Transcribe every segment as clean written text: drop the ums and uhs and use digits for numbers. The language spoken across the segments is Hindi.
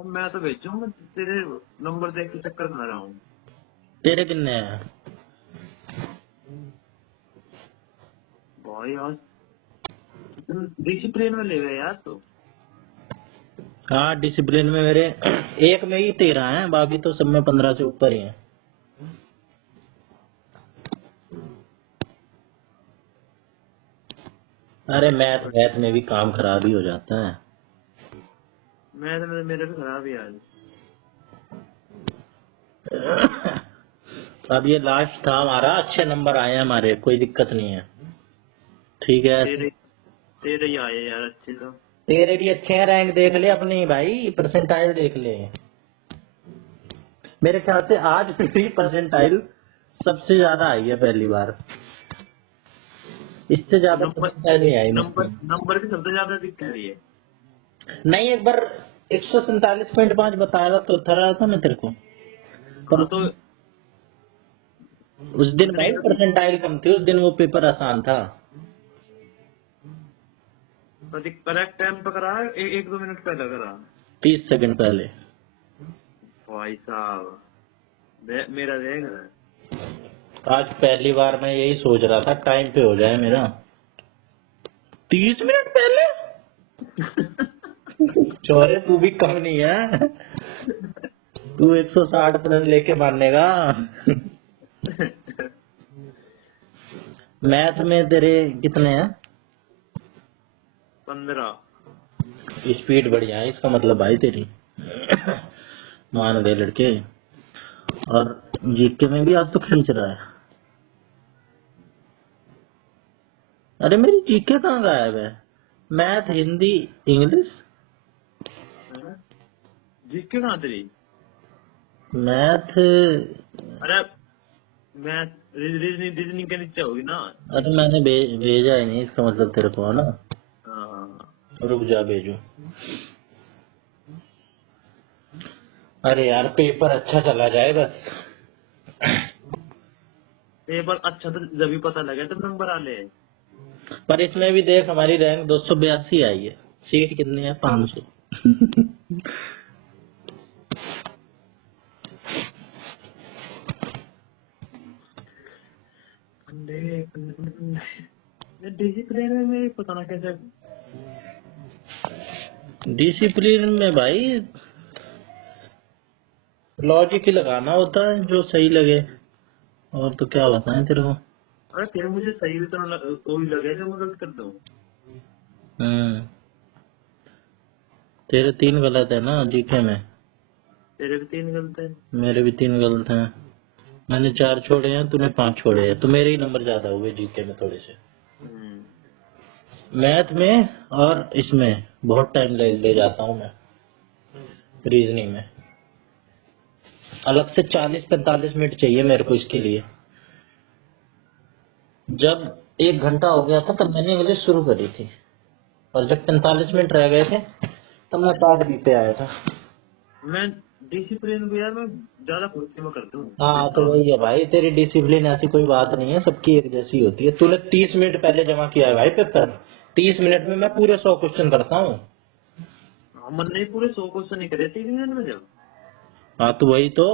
वो मैं तो भेजूँ, मैं तेरे नंबर देख के चक्कर बना रहा हूँ। तेरे कितने हैं? भाई यार डिसिप्लिन में ले गए यार तो। हाँ डिसिप्लिन में मेरे एक में ही 13 है, बाकी तो सब में 15 से ऊपर ही है। अरे मैथ मैथ में भी काम खराब ही हो जाता है। मैं तो मेरे भी खराब ही आज। अब ये लास्ट था हमारा, अच्छे नंबर आए हैं हमारे, कोई दिक्कत नहीं है। ठीक है, तेरे तेरे ही आए यार अच्छे तो। तेरे भी अच्छे हैं, रैंक देख ले अपनी भाई, परसेंटाइल देख ले। मेरे ख्याल से आज मेरी परसेंटाइल सबसे ज्यादा आई है पहली बार, इससे ज्यादा नंबर परसेंटाइल नहीं आई नंबर मुझसे। नंबर भी सबसे ज्यादा दिक्कत रही है। नहीं, एक बार 147.5 बताया तो था रहा था मैं तेरे को, पर हाँ तो उस दिन तेरे भाई मेरे परसेंटाइल कम थी, उस दिन वो पेपर आसान था। करेक्ट टाइम पे करा है, एक दो मिनट पहले करा। 30 सेकंड पहले। भाई साहब मेरा देख रहा है। आज पहली बार मैं यही सोच रहा था टाइम पे हो जाए मेरा। 30 मिनट पहले? चोरे तू भी कम नहीं है, तू 160 प्लस लेके मानेगा। मैथ में तेरे कितने हैं? 15। स्पीड बढ़िया है इसका मतलब भाई तेरी, मान गए लड़के। और जीके में भी आज तो खींच रहा है। अरे मेरी जीके कहाँ गायब है? Math, Hindi, English. जीके कहाँ तेरी? मैथ। अरे मैं रीजनिंग रीजनिंग के नीचे होगी ना। अरे मैंने भेजा ही नहीं, इसका मतलब तेरे को है ना। हाँ रुक जा भेजू। अरे यार पेपर अच्छा चला जाए बस। पेपर अच्छा तो जब भी पता लगे तो नंबर आ ले। पर इसमें भी देख हमारी रैंक 282 आई है, सीट कितनी है? 500। डिसिप्लिन में पता ना कैसे। डिसिप्लिन में भाई लॉजिक ही लगाना होता है जो सही लगे, और तो क्या बताएं तेरे को। अरे फिर मुझे सही भी तो कोई लगे जो मैं गलत कर दूं। हम्म। तेरे 3 गलत है ना जीके में। तेरे भी 3 गलत है। मेरे भी 3 गलत हैं। मैंने 4 छोड़े हैं, तूने 5 छोड़े हैं, तो मेरे ही नंबर ज्यादा हुए जीके में थोड़े से। हम्म। मैथ में और इसमें बहुत टाइम ले जाता हूँ मैं, रीजनिंग में अलग से 40-45 मिनट चाहिए मेरे को इसके लिए। जब 1 घंटा हो गया था तब मैंने इंग्लिश शुरू करी थी, और जब 45 मिनट रह गए थे तब मैं पाठ भी पे आया था। मैं डिसिप्लिन को यार मैं ज्यादा खुशी में करता हूँ हाँ तो एग्जाम। वही है भाई, तेरी डिसिप्लिन ऐसी कोई बात नहीं है, सबकी एक जैसी होती है। तूने 30 मिनट पहले जमा किया है भाई पेपर, 30 मिनट में मैं पूरे 100 क्वेश्चन करता हूँ। हाँ मन नहीं पूरे 100 क्वेश्चन नहीं करे 3 दिन में जब। हाँ तो वही तो,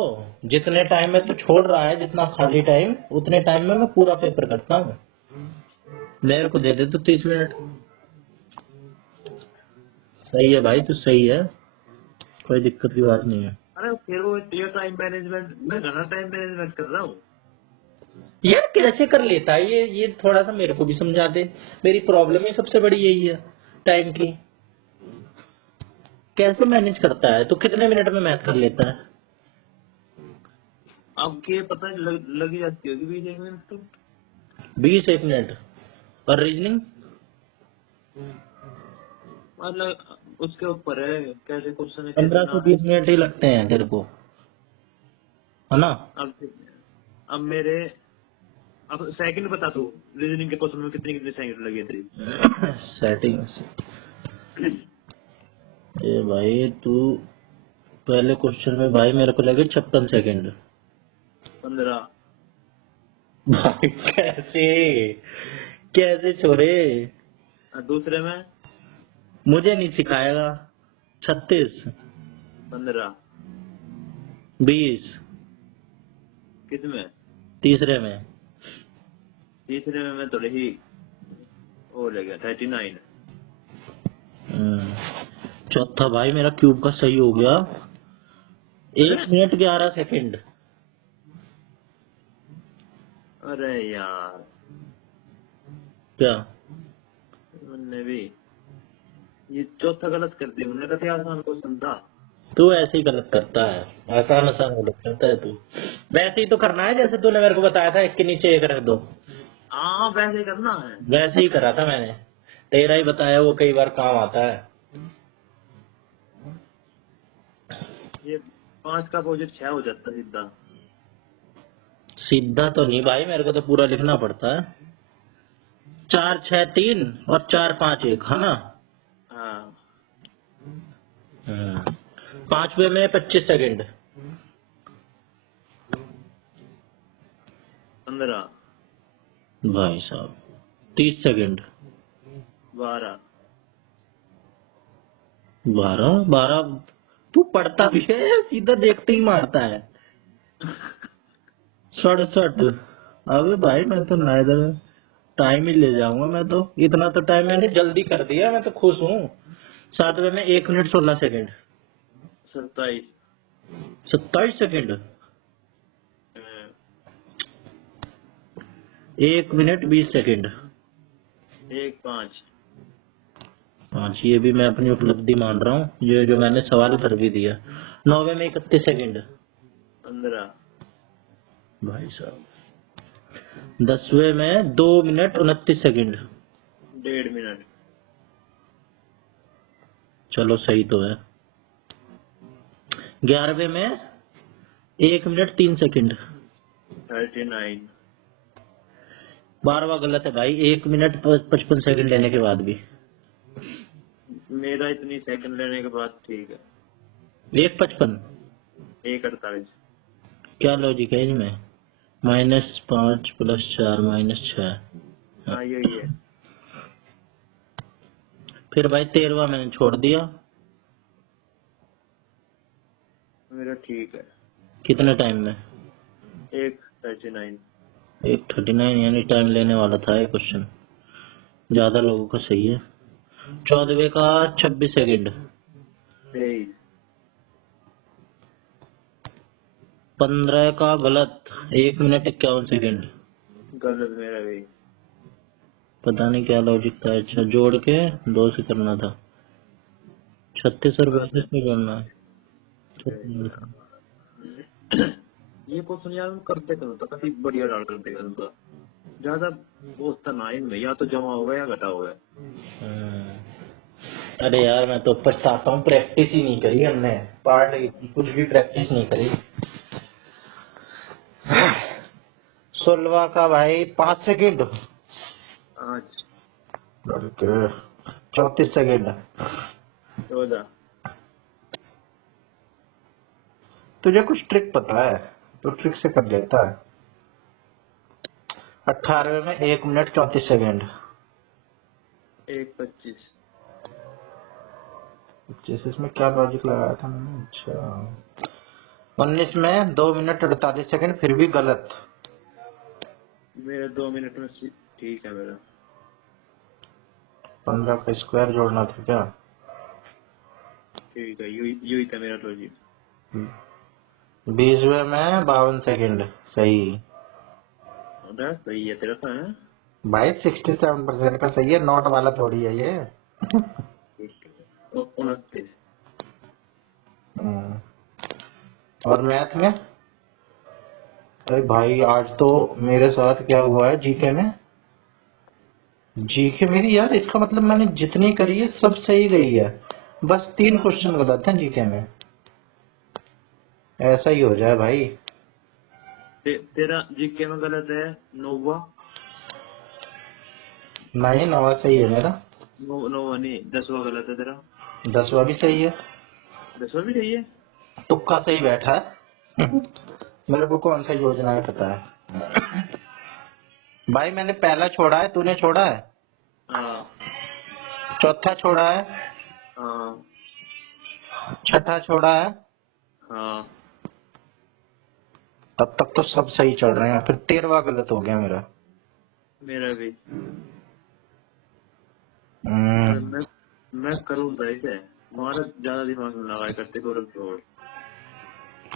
जितने टाइम में तू छोड़ रहा है, जितना खाली टाइम, उतने टाइम में मैं पूरा पेपर करता हूँ। मेरे को दे दे तो 30 मिनट। सही है भाई, तू सही है, कोई दिक्कत की बात नहीं है। अरे फिर वो ये टाइम मैनेजमेंट मैं घना टाइम मैनेजमेंट कर रहा हूँ। यार कैसे कर लेता है ये थोड़ा सा मेरे को भी समझा दे। मेरी प्रॉब्लम ही सबसे बड़ी यही है टाइम की। कैसे मैनेज करता है? तो कितने मिनट में मैथ कर लेता है? अब के पता लग ही जाती होगी 20 1 मिनट तो। 20 1 मिनट। और रीजनिंग? मतलब उसके ऊपर है कैसे क्वेश्चन है कैसे 15 ना से है। 20 मिनट ही लगते हैं तेरे को, है ना? अब अब मेरे अब सेकंड बता तू। रीजनिंग के क्वेश्चन में कितनी कितनी सेकंड लगी है तेरी? सेटिंग्स। ए भाई तू पहले क्वेश्चन में भाई मेरे को लगे 56 सेकंड। 15। भाई कैसे, कैसे छोरे? दूसरे में मुझे नहीं सिखाएगा। 36। 15 20 किसमें? तीसरे में। तीसरे में मैं थोड़ी ही वो ले गया 39। चौथा भाई मेरा क्यूब का सही हो गया 1 मिनट 11 सेकंड। अरे यार क्या मैंने भी ये चौथा गलत कर दिया। मैंने कहा था आसान क्वेश्चन था। तू ऐसे ही गलत करता है, आसान आसान गलत करता है तू। वैसे ही तो करना है जैसे तूने मेरे को बताया था, एक के नीचे एक रख दो। हाँ वैसे ही करना है। वैसे ही करा था मैंने, तेरा ही बताया वो कई बार काम आता है। ये 5 का अपोजिट 6 हो जाता है सीधा। सीधा तो नहीं भाई, मेरे को तो पूरा लिखना पड़ता है। 4 6 3 और 4 5 1 है ना। हाँ 5वें में 25 सेकंड। 15 भाई साहब 30 सेकंड। 12 12 12 तू पढ़ता भी है, सीधा देखते ही मारता है। 67। अबे भाई मैं तो ना इधर टाइम ही ले जाऊंगा, मैं तो इतना तो टाइम मैंने जल्दी कर दिया, मैं तो खुश हूँ। 7वें में 1 minute 16 second. 27 27 second. 1 minute 20 second. 1 5 5 ये भी मैं अपनी उपलब्धि मान रहा हूँ, ये जो मैंने सवाल भर भी दिया। 9वें में 31 सेकंड। 15 भाई साहब 10वें में 2 मिनट 29 सेकंड। 1.5 मिनट। चलो सही तो है। 11वें में 1 मिनट 3 सेकंड। 39 12वां गलत है भाई, 1 मिनट 55 सेकंड लेने के बाद भी। मेरा इतनी सेकंड लेने के बाद ठीक है। 1:55। 1:48 क्या लॉजिक है इसमें? -5 + 4 -6। हाँ यही है। फिर भाई 13वां मैंने छोड़ दिया। मेरा ठीक है। कितने टाइम में? 1:39 1:39 यानी टाइम लेने वाला था ये क्वेश्चन, ज्यादा लोगों का सही है। 14वें का 26 सेकंड। 23 15 का गलत, 1 मिनट 51 सेकंड। गलत मेरा भी। पता नहीं क्या लॉजिक था। अच्छा जोड़ के 2 से करना था। 36 और 32 में जोड़ना है। ये क्वेश्चन यार हम करते करो तो काफी बढ़िया डाल करते करो तो ज्यादा दोस्त ना इनमें, या तो जमा होगा या घटा होगा। अरे यार मैं तो पछताता हूँ, प्रैक्टिस ही नहीं करी हमने, पार्ट कुछ भी प्रैक्टिस नहीं करी। 16वां का भाई 5 सेकंड। आज 34 सेकंड। 14 तुझे कुछ ट्रिक पता है तो ट्रिक से कर लेता है। 18वें में 1 मिनट 34 सेकंड। 1:25 इसमें क्या लॉजिक लगाया था मैंने? अच्छा 19 में 2 मिनट 48 सेकंड, फिर भी गलत। मेरे 2 मिनट में ठीक है मेरा। 15 का स्क्वायर जोड़ना था क्या? ठीक है यही था मेरा लॉजिक। 20वें में 52 सेकंड। सही सही है तेरा था है? भाई 67% का सही है, नोट वाला थोड़ी है ये। 29 और मैथ में? अरे भाई आज तो मेरे साथ क्या हुआ है जीके में। जीके मेरी यार, इसका मतलब मैंने जितनी करी है सब सही गई है, बस 3 क्वेश्चन गलत हैं जीके में। ऐसा ही हो जाए भाई। तेरा जीके में गलत है 9वां। नहीं 9वां सही है मेरा। 9वां नहीं 10वां गलत है तेरा। 10वां भी सही है। 10वां भी सही है। तुक्का सही बैठा है। मेरे को कौन सा योजना है पता है। भाई मैंने पहला छोड़ा है, तूने छोड़ा है। हाँ चौथा छोड़ा है। हाँ छठा छोड़ा है। हाँ तब तक तो सब सही चल रहे हैं, फिर 13वां गलत हो गया मेरा। मेरा भी। हम्म, मैं करूँगा इसे, हमारा ज्यादा दिमाग में लगाए करते गौरव छोड़।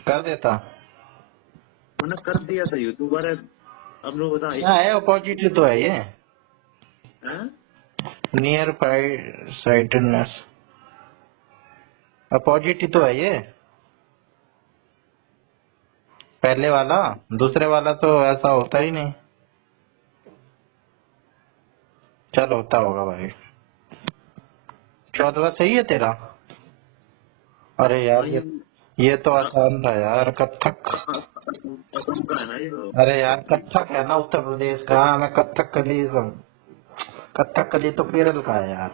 कर देता। मैंने कर दिया था ये दोबारा। अब लोग बता क्या है, अपोजिट तो है ये, हैं? नियर साइटेडनेस अपोजिट ही तो है ये। पहले वाला, दूसरे वाला तो ऐसा होता ही नहीं। चल होता होगा भाई। 14वां सही है तेरा। अरे यार हाँ ये तो आसान था यार, कथक। असम का है ना ये तो। अरे यार कथक है ना उत्तर प्रदेश का, मैं कथकली कथकली तो केरल का है यार,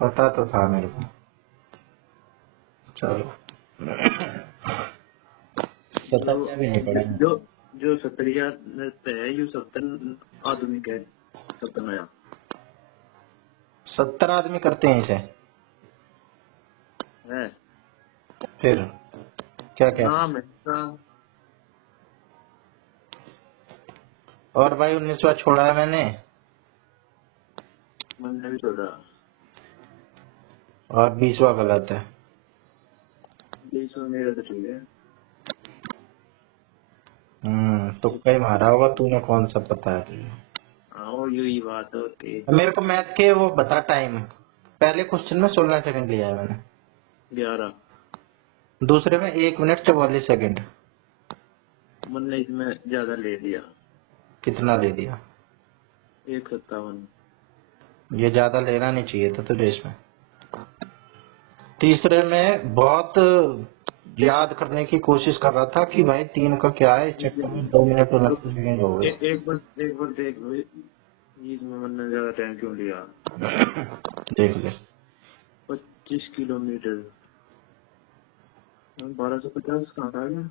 पता तो था मेरे को। चलो पता जो क्या भी नहीं पड़ा। जो जो सत्रिया नृत्य है ये सत्तर आधुनिक है, सत्तर नया 70 आदमी करते हैं इसे। है। फिर क्या क्या। नाम है इसका। और भाई 19वां छोड़ा है मैंने, मैंने भी छोड़ा। और 20वां गलत है। 20 में मेरा तो ठीक है। तुक्का ही मारा होगा तूने, कौन सा पता है तुझे। हाँ यही बात होती। मेरे को मैथ के वो बता टाइम। पहले क्वेश्चन में 16 सेकंड लिया है मैंने, 11। दूसरे में 1 मिनट 44 सेकंड। मैंने इसमें ज्यादा ले लिया, कितना ले दिया। 157। ये ज्यादा लेना नहीं चाहिए था तुझे इसमें। तीसरे में बहुत याद करने की कोशिश कर रहा था कि भाई 3 का क्या है, इस चक्कर में 2 मिनट 29 सेकंड हो गए। एक बार देख लो इसमें मैंने ज्यादा टाइम क्यों लिया। देख ले 25 किलोमीटर 1250 कहाँ था ये?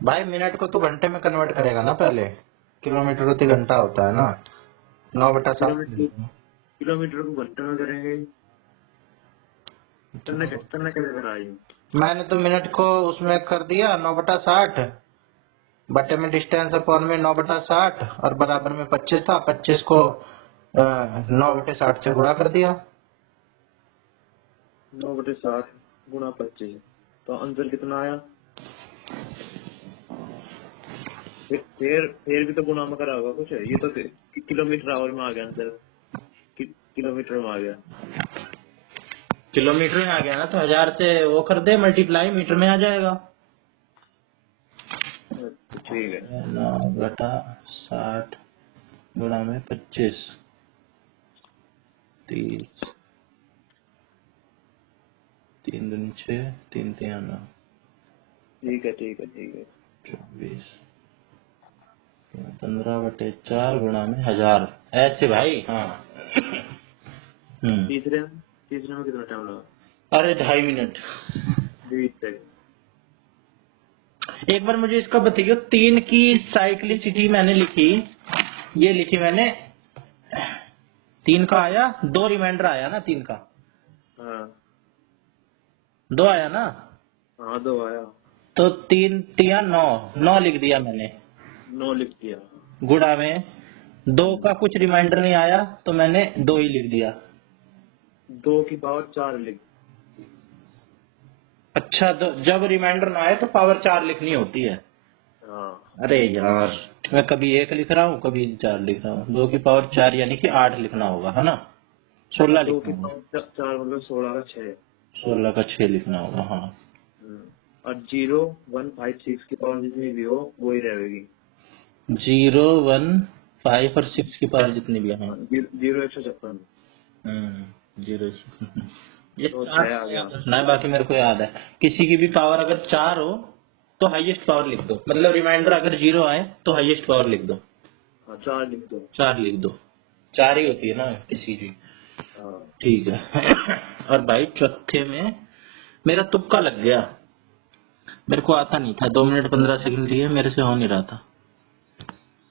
भाई, मिनट को तो घंटे में कन्वर्ट करेगा ना पहले, किलोमीटर को तो घंटा होता है ना। 9/7। किलोमीटर को घंटे में करेंगे। तन्ने कैसे कराई। मैंने तो मिनट को उसमें कर दिया 9/60, बटे में डिस्टेंस अपॉन में 9/60 और बराबर में 25 था, 25 को 9/60 से गुणा कर दिया। 9/60 गुणा 25, तो आंसर कितना आया। फिर भी तो गुणा में करा होगा कुछ है, ये तो किलोमीटर आवर में आ गया आंसर। किलोमीटर में आ गया। किलोमीटर में आ गया ना, तो 1000 से वो कर दे मल्टीप्लाई, मीटर में आ जाएगा। ठीक है। 9/60 गुणा में 25, 30, 3 दूनी 6, 3 3 9, ठीक है ठीक है ठीक है। 24, 15/4 गुणा में 1000, ऐसे भाई। हाँ। तीसरे में कितना टाइम लगा। अरे 2.5 मिनट। 20 तक। एक बार मुझे इसका बताइए, 3 की साइक्लिसिटी मैंने लिखी, ये लिखी मैंने, 3 का आया, 2 रिमाइंडर आया ना 3 का। हाँ 2 आया ना, हाँ 2 आया। तो 3 3 9, 9 लिख दिया मैंने 9 लिख दिया। गुणा में 2 का कुछ रिमाइंडर नहीं आया तो मैंने 2 ही लिख दिया। 2 की पावर 4 लिख। अच्छा, तो जब रिमाइंडर ना आए तो पावर 4 लिखनी होती है। हाँ अरे यार, मैं कभी 1 लिख रहा हूँ कभी 4 लिख रहा हूँ। 2 की पावर 4 यानी कि 8 लिखना होगा, है ना। 16 2 लिखना की होगा। पावर 4 मतलब 16 का 6। 16 का 6 लिखना होगा, हाँ। और 0 1 5 6 की पावर जितनी भी हो वही रहेगी। 0 1 5 और 6 की पावर जितनी भी है। 0 156। 0 ये तो 4 6 आ गया। ना, बाकी मेरे को याद है। किसी की भी पावर अगर 4 हो तो हाईएस्ट पावर लिख दो, मतलब रिमाइंडर अगर 0 आए तो हाईएस्ट पावर लिख दो। हाँ 4 लिख दो। 4 लिख दो, 4 ही होती है ना किसी की। हाँ ठीक है। और भाई चौथे में मेरा तुक्का लग गया, मेरे को आता नहीं था। 2 मिनट 15 सेकंड लिए, मेरे से हो नहीं रहा था।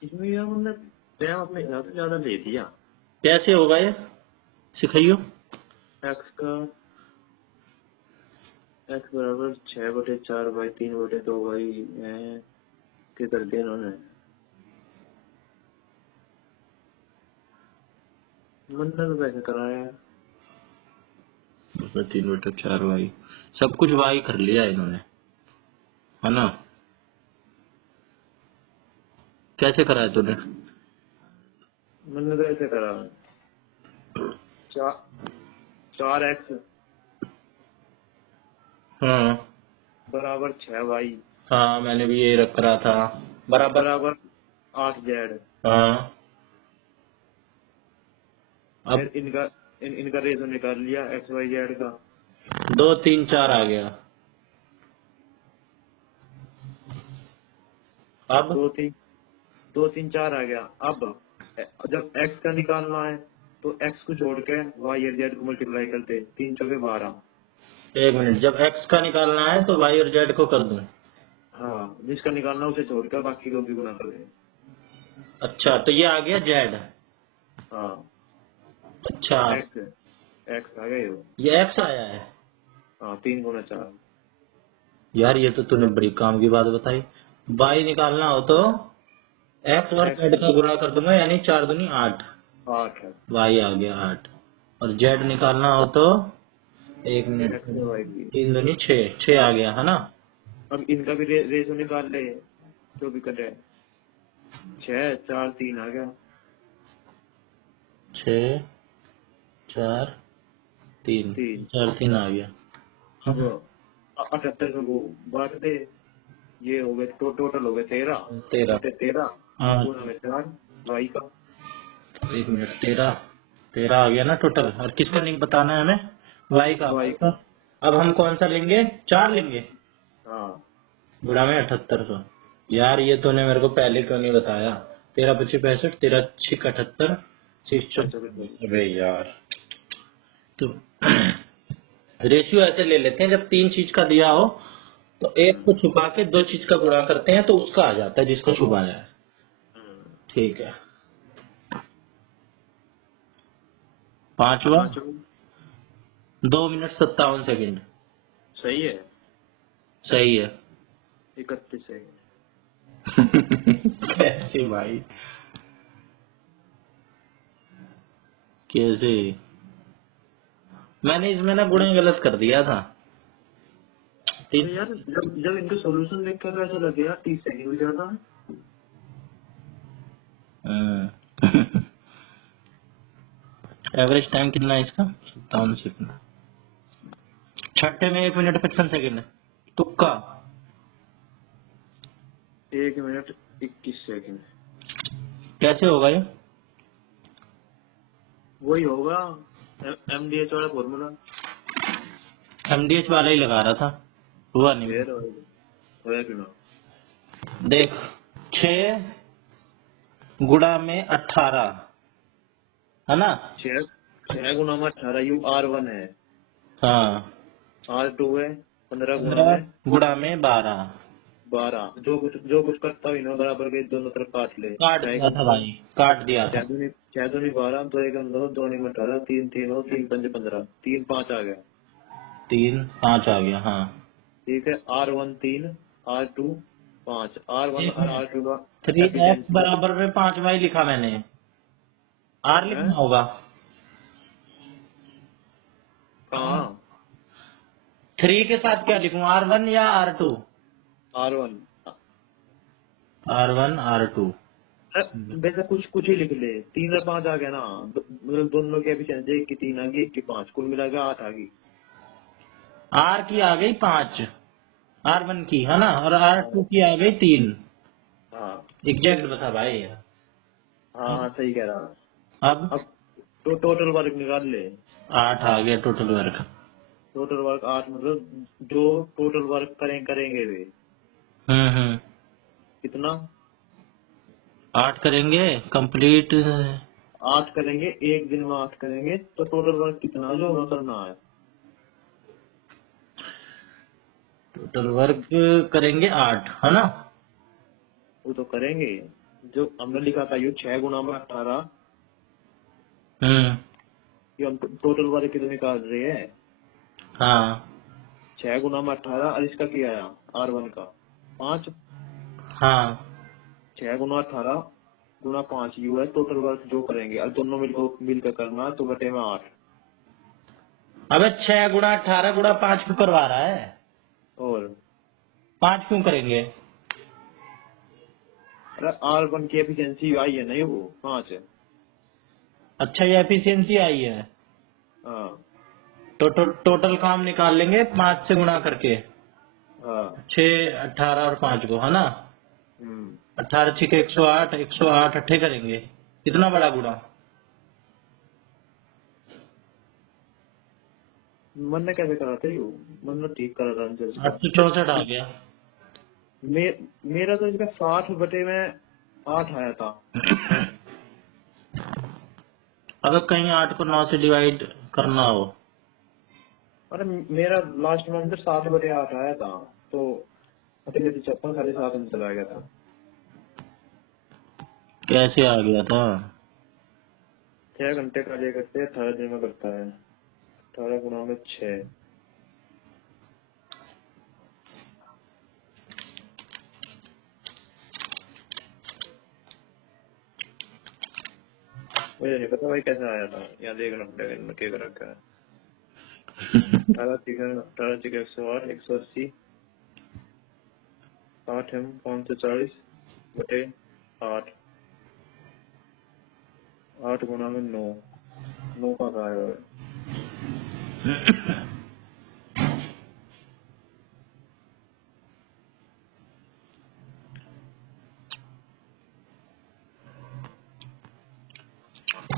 इसमें यार मतलब टाइम अपने हिसाब से ज्यादा ले दिया। कैसे होगा ये, सिखाइयो। एक्स का एक्स बराबर 6/4/3/2 के कर दिया इन्होंने। मैंने तो कैसे कराया? उसमें 3/4 y, सब कुछ y कर लिया इन्होंने, है ना? कैसे कराया तूने? मैंने तो ऐसे करा 4x हाँ बराबर 6y हाँ, मैंने भी यही रख करा था, बराबर। बराबर 8z। हाँ, अब फिर इनका रेशो निकाल लिया एक्स वाई जेड का। 2 3 4 आ गया। अब 2 3 4 आ गया। अब जब x का निकालना है तो x को जोड़ के y और z को मल्टीप्लाई करते, 3×4 = 12। 1 मिनट, जब x का निकालना है तो y और z को कर दूं? हाँ, जिसका निकालना है उसे छोड़ कर बाकी को भी गुना कर दे। अच्छा, तो ये आ गया z। हाँ, अच्छा, x आ गया ये x आया है। हाँ, 3×4। यार ये तो तूने बड़ी काम की बात बताई। y निकालना हो तो x और z का गुणा कर दूंगा, यानी 4 दूनी 8, 8 है। y आ गया 8। और z निकालना हो तो 1 मिनट, x और y की। 3 दूनी 6 आ गया, है ना? अब इनका भी रेशो निकाल ले, जो भी कटे। 6 4 3 आ गया। 6 4 3 4 3 आ गया। अब 78 को बांट दे, ये हो गए टोटल हो गए 13 13। 13 हाँ, गुना में 4 y का। 1 मिनट, 13 आ गया ना टोटल। और किसका नहीं बताना है हमें? y का। y का। अब हम कौन सा लेंगे? 4 लेंगे, हाँ, गुणा में 7800। यार ये तूने मेरे को पहले क्यों नहीं बताया? 13×25 = 65, 13×6 = 78। अबे यार, तो रेशियो ऐसे ले लेते हैं, जब 3 चीज का दिया हो तो एक को छुपा के 2 चीज का गुणा करते हैं, तो उसका आ जाता है जिसको छुपाया है। ठीक है। 5वां 2 मिनट 57 सेकंड। सही है। सही है। 31 है। कैसे भाई, कैसे? मैंने इसमें ना गुणा गलत कर दिया था। अरे यार, जब इनका सॉल्यूशन देख कर ऐसा लगे यार 30 सेकंड हो जाता है। एवरेज टाइम कितना है इसका? 57 सेकंड। छठे में 1 मिनट 55 सेकंड। तुक्का। 1 मिनट 21 सेकंड। कैसे होगा ये? वही होगा MDH वाला फॉर्मूला। MDH वाला ही लगा रहा था, हुआ नहीं। फिर होया क्यों ना? देख, 6 गुणा में 18, है ना? 6 गुना में 18 यू R1 है। हाँ, R2 है 15 गुणा में 12। जो कुछ करता हुई ना बराबर के दोनों तरफ काट ले। काट दिया था भाई, काट दिया था। 6 दूनी 12, 2 1 2, 2 9 18, 3 3 हो, 3 5 15, 3 5 आ गया। 3 5 आ गया, हाँ। ठीक है। R1 3, R2 5, R1 और R2 का 3x बराबर में 5y लिखा मैंने, R लिखना होगा। कहाँ? 3 के साथ क्या लिखूं, R1 या R2? R1। R1 R2। वैसे कुछ ही लिख ले। 3 और 5 आ गया ना, मतलब दोनों के एफिशिएंसी, एक की 3 आ गई, एक की 5, कुल मिलाकर 8 आ गई। R की आ गई 5, R1 की, है ना? और R2 की आ गई 3। हाँ एग्जैक्ट बता भाई। हाँ, सही कह रहा। अब तो टोटल वर्क निकाल ले। 8 आ गया टोटल वर्क। टोटल वर्क 8, मतलब जो टोटल वर्क करेंगे वे कितना? 8 करेंगे कंप्लीट। 8 करेंगे, एक दिन में 8 करेंगे, तो टोटल वर्क कितना जो होना करना है? टोटल वर्क करेंगे 8, है ना? वो तो करेंगे, जो हमने लिखा था ये 6 गुना में 18, ये हम टोटल वर्क कितने निकाल रहे हैं? हाँ, 6 गुना में 18 और इसका क्या आया R1 का 5। हाँ 6 गुना 18 गुना 5 यू है टोटल वर्क जो करेंगे और दोनों मिलकर करना तो बटे में 8। अबे 6 गुणा 18 गुणा 5 क्यों करवा रहा है? और 5 क्यों करेंगे? अरे R1 की एफिशिएंसी आई है नहीं वो 5 है। अच्छा ये एफिशिएंसी आई है हाँ तो टोटल काम निकाल लेंगे 5 से गुणा करके। हाँ 6 18 और 5 को है ना। 18 6 के 108 108 अट्ठे करेंगे। कितना बड़ा गुणा? मन ने कैसे करा था वो मन ने ठीक करा था आंसर इसका। 864 आ गया। मेरा तो इसका 60 बटे में 8 आया था। अगर कहीं 8 को 9 से डिवाइड करना हो। अरे मेरा लास्ट मंथ 60 बटे 8 आया था तो 56 7.5 में चला गया था। कैसे आ गया था? 6 घंटे कार्य करते 18 दिन में करता है 18 गुना में 6। मुझे नहीं पता भाई कैसे आया था यहाँ देखना पड़ेगा इनमें क्या कर रखा है। 18 चिकन 108 180 8 एम 540 बटे 8 8 गुना में 9 का कहा है।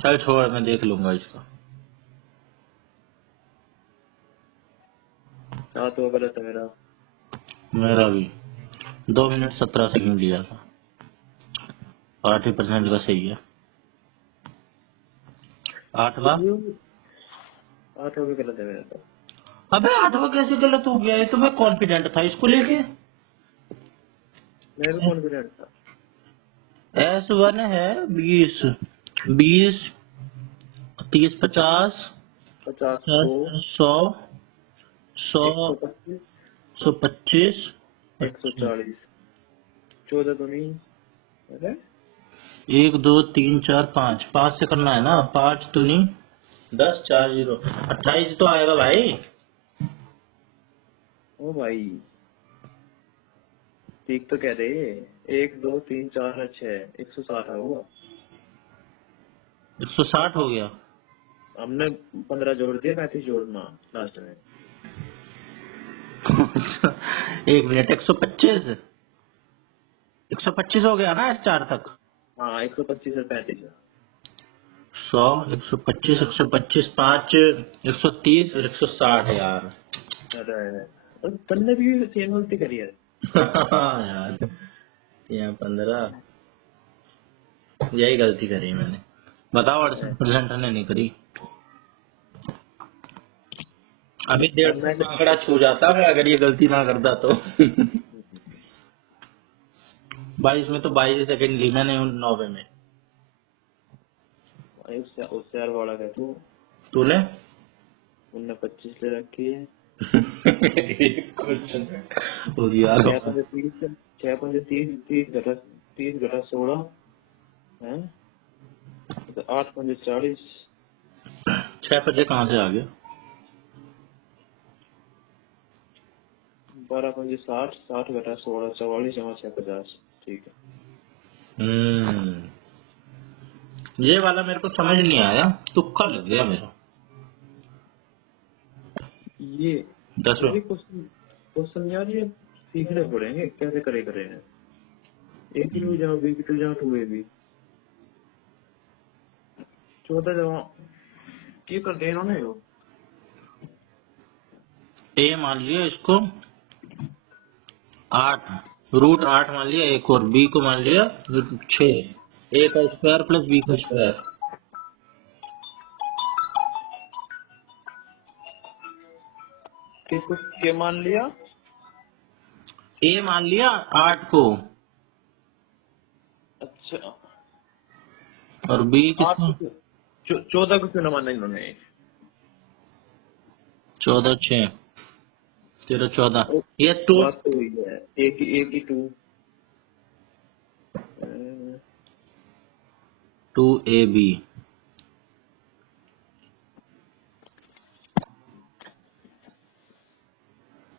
चल छोड़ मैं देख लूंगा इसका। हाँ तो गलत है मेरा। मेरा भी 2 मिनट 17 सेकंड लिया था। 80% का सही है। 8वां 8 भी गलत है मेरा तो। अबे 8वां कैसे गलत हो गया? ये तो मैं कॉन्फिडेंट था इसको लेके। मैं भी कॉन्फिडेंट था। S1 है 20 20 30 50 50 100 100 125 125 140 14 दूनी अरे 1 2 3 4 5 5 से करना है ना। 5 दूनी 10 4 0 28 तो आएगा भाई। ओ भाई ठीक तो कह रहे 1 2 3 4 6 160 होगा। 160 हो गया। हमने 15 जोड़ दिया 35 जोड़ना लास्ट में। 1 मिनट 125 125 हो गया ना 4 तक। हाँ 125 और 35 100 125 125 5 130 और 160 यार। अरे तुमने भी सेम गलती करी है। यार यहाँ 15 यही गलती करी मैंने। बताओ 68% ने नहीं करी। अभी 150 आंकड़ा छू जाता मैं अगर ये गलती ना करता तो। भाई इसमें तो 22 सेकंड ली मैंने 90 में। उससे यार बड़ा है तू। तूने उनने 25 ले रखी है। 6 5 30 घटा 16 है तो 8 5 40 6 बजे कहाँ से आ गया? 12 5 60 60 घटा 16 44 जमा 6 50 ठीक है। ये वाला मेरे को समझ नहीं आया। तुक्का लग गया मेरा। ये 10 क्वेश्चन यार ये सीखने पड़ेंगे कैसे करे करेंगे। A की 2 जमा B की 2 जमा 2AB 14 जमा ये कर दे इन्होंने वो ए मान लिया इसको 8 रूट 8 मान लिया एक और बी को मान लिया 6 ए का स्क्वायर प्लस बी का स्क्वायर। किसको क्या मान लिया? ए मान लिया 8 को अच्छा और बी 8 कितना 14 को क्यों ना माना इन्होंने? 14 6 0 14 ये 2 बात तो हुई है, एक ही 2 2AB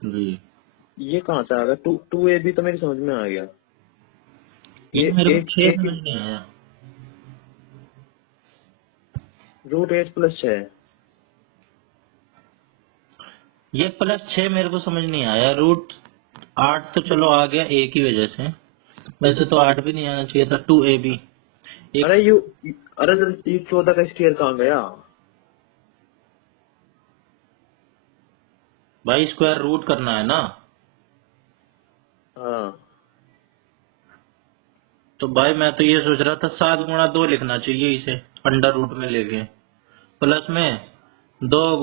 जी। ये कहाँ से आ गया? 2AB तो मेरी समझ में आ गया। ये मेरे को एक 6 एक समझ नहीं आया। √8 + 6 ये +6 मेरे को समझ नहीं आया। √8 तो चलो आ गया एक ही वजह से, वैसे तो 8 भी नहीं आना चाहिए था। 2AB एक अरे अरे ये 14 का स्क्वायर कहाँ गया? भाई स्क्वायर रूट करना है ना, हाँ तो भाई मैं तो ये सोच रहा था 7 × 2 लिखना चाहिए इसे, अंडर रूट में लेके प्लस में 2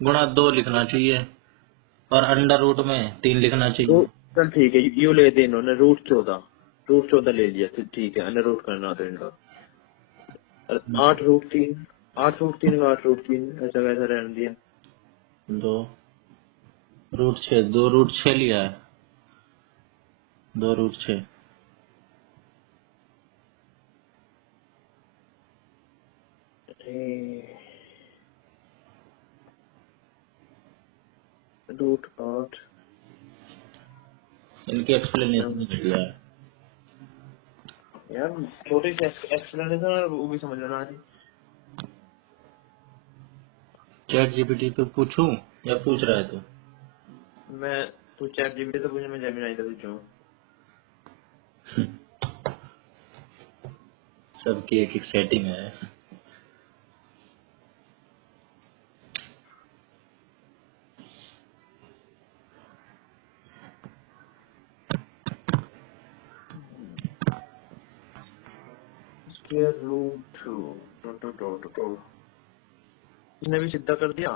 × 2 लिखना चाहिए, और अंडर रूट में 3 लिखना तो चाहिए। चल ठीक है, यू ले दे इन्होंने √14 ले लिया, तो ठीक है, अंडर रूट करना तो इनका 8√3 8√3 का 8√3 ऐसा वैसा रहने दिया। 2 √6 2 √6 लिया है, 2 √6 √8 इनकी एक्सप्लेनेशन दिया है। यार, छोटी सी एक्सप्लेनेशन है, वो भी समझ में ना आ रही। ChatGPT पे पूछूं या पूछ रहा है तू? मैं तू ChatGPT से पूछे, मैं जेमिनी से पूछूं। सबकी एक एक सेटिंग है। स्क्वायर रूट टू इसने भी सीधा कर दिया।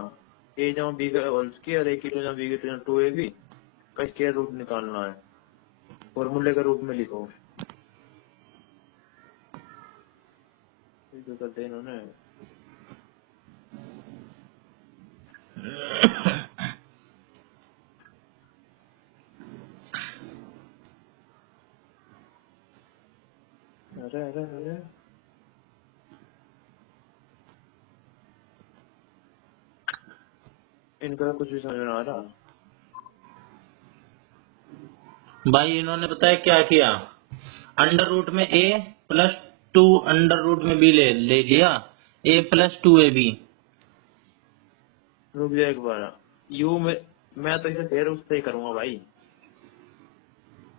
A जमा B का होल स्क्वायर, A की 2 जमा B की 2 जमा 2AB का स्क्वायर रूट निकालना है, फॉर्मूले के रूप में लिखो। ये जो करते हैं इन्होंने। अरे अरे अरे, इनका कुछ भी समझ में आ रहा। भाई इन्होंने बताया क्या किया, अंडर रूट में A +2 अंडर रूट में B ले ले लिया, A + 2AB। रुक जा एक बार, यू में मैं तो इसे फिर उससे ही करूंगा भाई।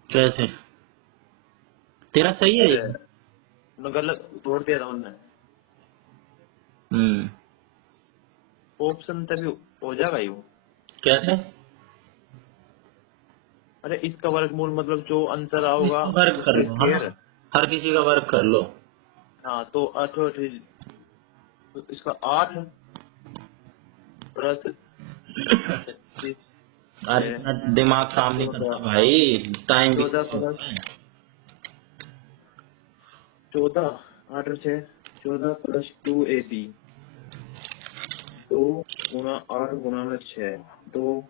कैसे? तेरा सही है ये? अरे मैं गलत तोड़ दिया था उनने। हम्म। ऑप्शन तभी हो जाएगा यू। कैसे? अरे इसका वर्गमूल मतलब जो आंसर आओगा इसका वर्क कर उसका लो, है ना, स्क्वायर। हर किसी का वर्क कर लो। हाँ तो 8 इसका 8 + 36 आज है इतना दिमाग काम नहीं 14 करता भाई, टाइम भी 14 + 14 8 और 6 14 + 2AB 2 × 8 × 6 2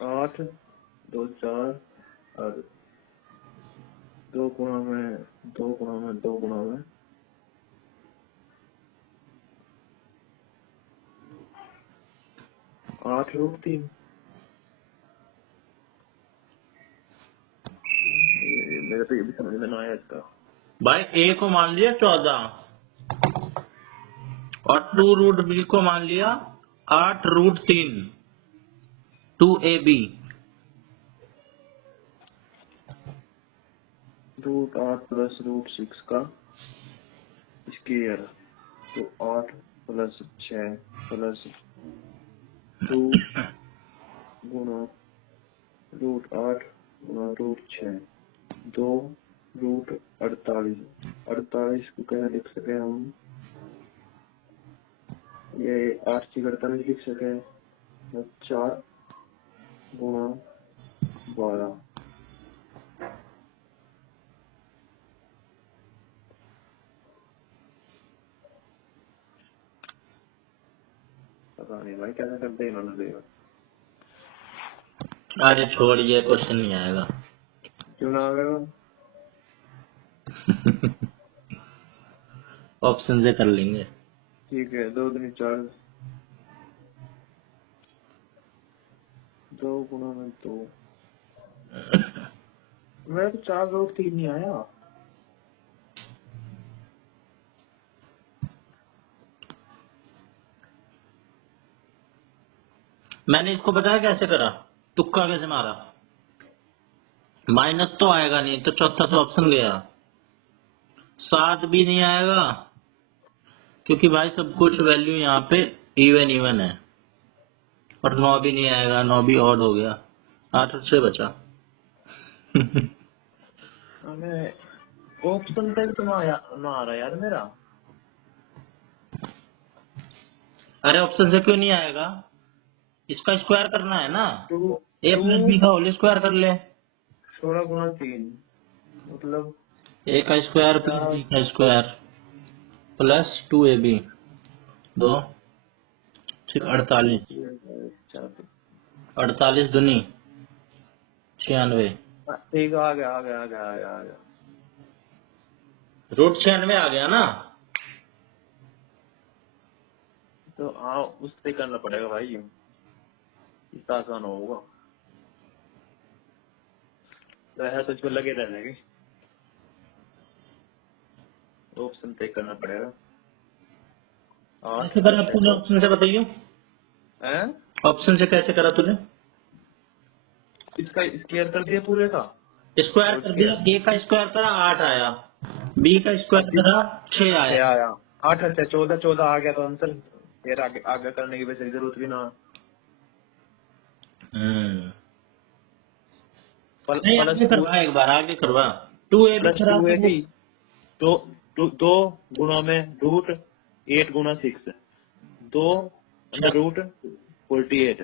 8 2 4 और 2 × 2 × 2 × 8√3। मेरे तो ये भी समझ में ना आया इसका। भाई A को मान लिया 14 और 2 √B को मान लिया 8√3 2AB। √8 + √6 का स्क्वायर, तो 8 + 6 + 2 × √8 × √6 2 √48 48 को क्या लिख सके हम, ये 8 की 48 लिख सके, 4 × 12। पता नहीं भाई कैसे करते इन्होंने देखा। अरे छोड़िए, क्वेश्चन नहीं आएगा। क्यों ना आ गया? ऑप्शन से कर लेंगे। ठीक है, 2 दूनी 4, 2 गुना में 2। मेरा तो 4 रूट 3 नहीं आया। मैंने इसको बताया कैसे करा, तुक्का कैसे मारा। माइनस तो आएगा नहीं, तो चौथा तो ऑप्शन गया। 7 भी नहीं आएगा, क्योंकि भाई सब कुछ वैल्यू यहाँ पे इवन इवन है। और 9 भी नहीं आएगा, 9 भी ऑड हो गया। 8 और 6 बचा। हमें ऑप्शन पे तो ना आ रहा यार मेरा। अरे ऑप्शन से क्यों नहीं आएगा, इसका स्क्वायर करना है ना। 2 ए प्लस बी का होल स्क्वायर कर ले। 16 गुना 3 मतलब ए का स्क्वायर प्लस बी का स्क्वायर प्लस 2ab 2 48। 48 दूनी 96। ठीक, आ गया आ गया आ गया आ गया आ गया। रूट 96 आ गया ना। तो हाँ, उससे करना पड़ेगा भाई, इतना आसान होगा। तो ऐसा तुझको लगे रहने की ऑप्शन पे करना पड़ेगा। कैसे करा तूने, ऑप्शन से बताइए। हैं? ऑप्शन से कैसे करा तूने। इसका स्क्वायर कर दिया पूरे का। स्क्वायर कर दिया, ए का स्क्वायर करा 8 आया, बी का स्क्वायर करा 6 6 आया। आया, 8 से 14 14 आ गया तो आंसर। फिर आगे आगे करने की वैसे जरूरत भी ना। नहीं, आगे करवा, एक बार आगे करवा। 2ab प्लस करा 2ab, तो 2 गुना में रूट 8 गुना 6, 2 रूट 48।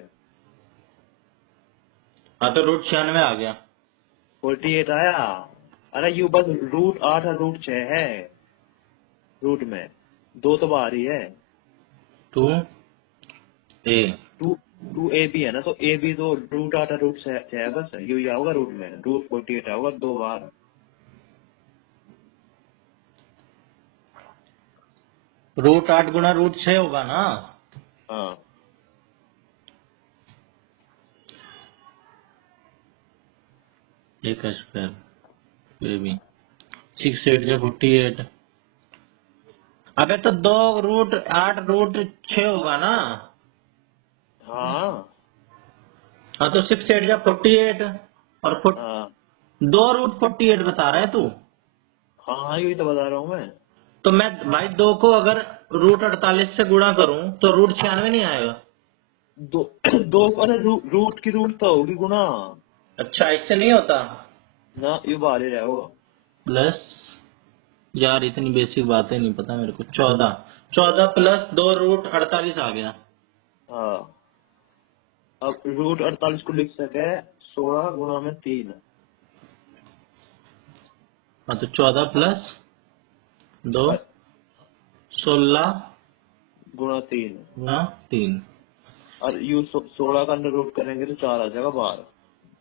हाँ तो रूट 96 आ गया। 48 आया। अरे यू बस रूट 8 और रूट 6 है रूट में, 2 तो बाहर ही है। 2a 2 ए बी है ना, तो ए बी तो रूट 8 और रूट 6 है, बस यही आओगा रूट में, रूट 48 आओगा 2 बार। रूट 8 गुना रूट 6 होगा ना। हाँ, ए का स्क्वायर ab 6 8 जा 48। अबे तो 2 रूट 8 रूट 6 होगा ना। हाँ, हाँ तो 6 8 जा 48 और हाँ, 2 रूट 48 बता रहा है तू। हाँ, यही तो बता रहा हूँ मैं। तो मैं भाई 2 को अगर रूट 48 से गुणा करूं तो रूट 96 नहीं आएगा। 2 2 अरे रूट की रूट तो होगी गुना अच्छा, इससे नहीं होता ना, ये बाहर ही रहेगा। प्लस। यार इतनी बेसिक बातें नहीं पता मेरे को। 14 प्लस 2 रूट 48 आ गया। हाँ, अब रूट 48 को लिख सके 16 गुना में 3। हाँ तो 14 प्लस 2 16 गुना 3, गुणा 3। और यू 16 का अंडर रूट करेंगे तो 4 आ जाएगा बाहर।